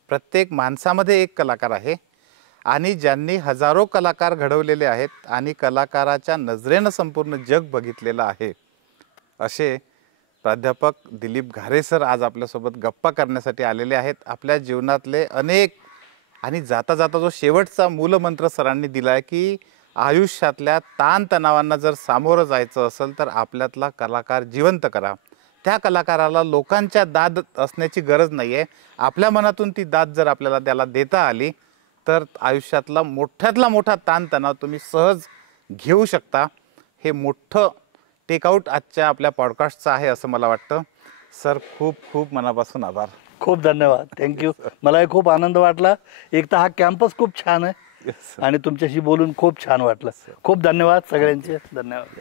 प्रत्येक माणसामध्ये एक कलाकार आहे आणि ज्यांनी हजारो कलाकार घडवलेले आहेत आणि कलाकाराच्या नजरेनं संपूर्ण जग बघितलेलं आहे, असे प्राध्यापक दिलीप घारे सर आज आपल्यासोबत गप्पा करण्यासाठी आलेले आहेत. आपल्या जीवनातले अनेक आणि जाता जाता जो शेवटचा मूलमंत्र सरांनी दिला आहे की आयुष्यातल्या ताणतणावांना जर सामोरं जायचं असेल तर आपल्यातला कलाकार जिवंत करा. त्या कलाकाराला लोकांच्या दाद असण्याची गरज नाही आहे. आपल्या मनातून ती दाद जर आपल्याला त्याला देता आली तर आयुष्यातला मोठ्यातला मोठा ताणतणाव तुम्ही सहज घेऊ शकता. हे मोठं टेकआउट आजच्या आपल्या पॉडकास्टचं आहे असं मला वाटतं. सर, खूप खूप मनापासून आभार. खूप धन्यवाद. थँक्यू. मलाही खूप आनंद वाटला. एक तर हा कॅम्पस खूप छान आहे आणि तुमच्याशी बोलून खूप छान वाटलं. खूप धन्यवाद सगळ्यांचे. धन्यवाद.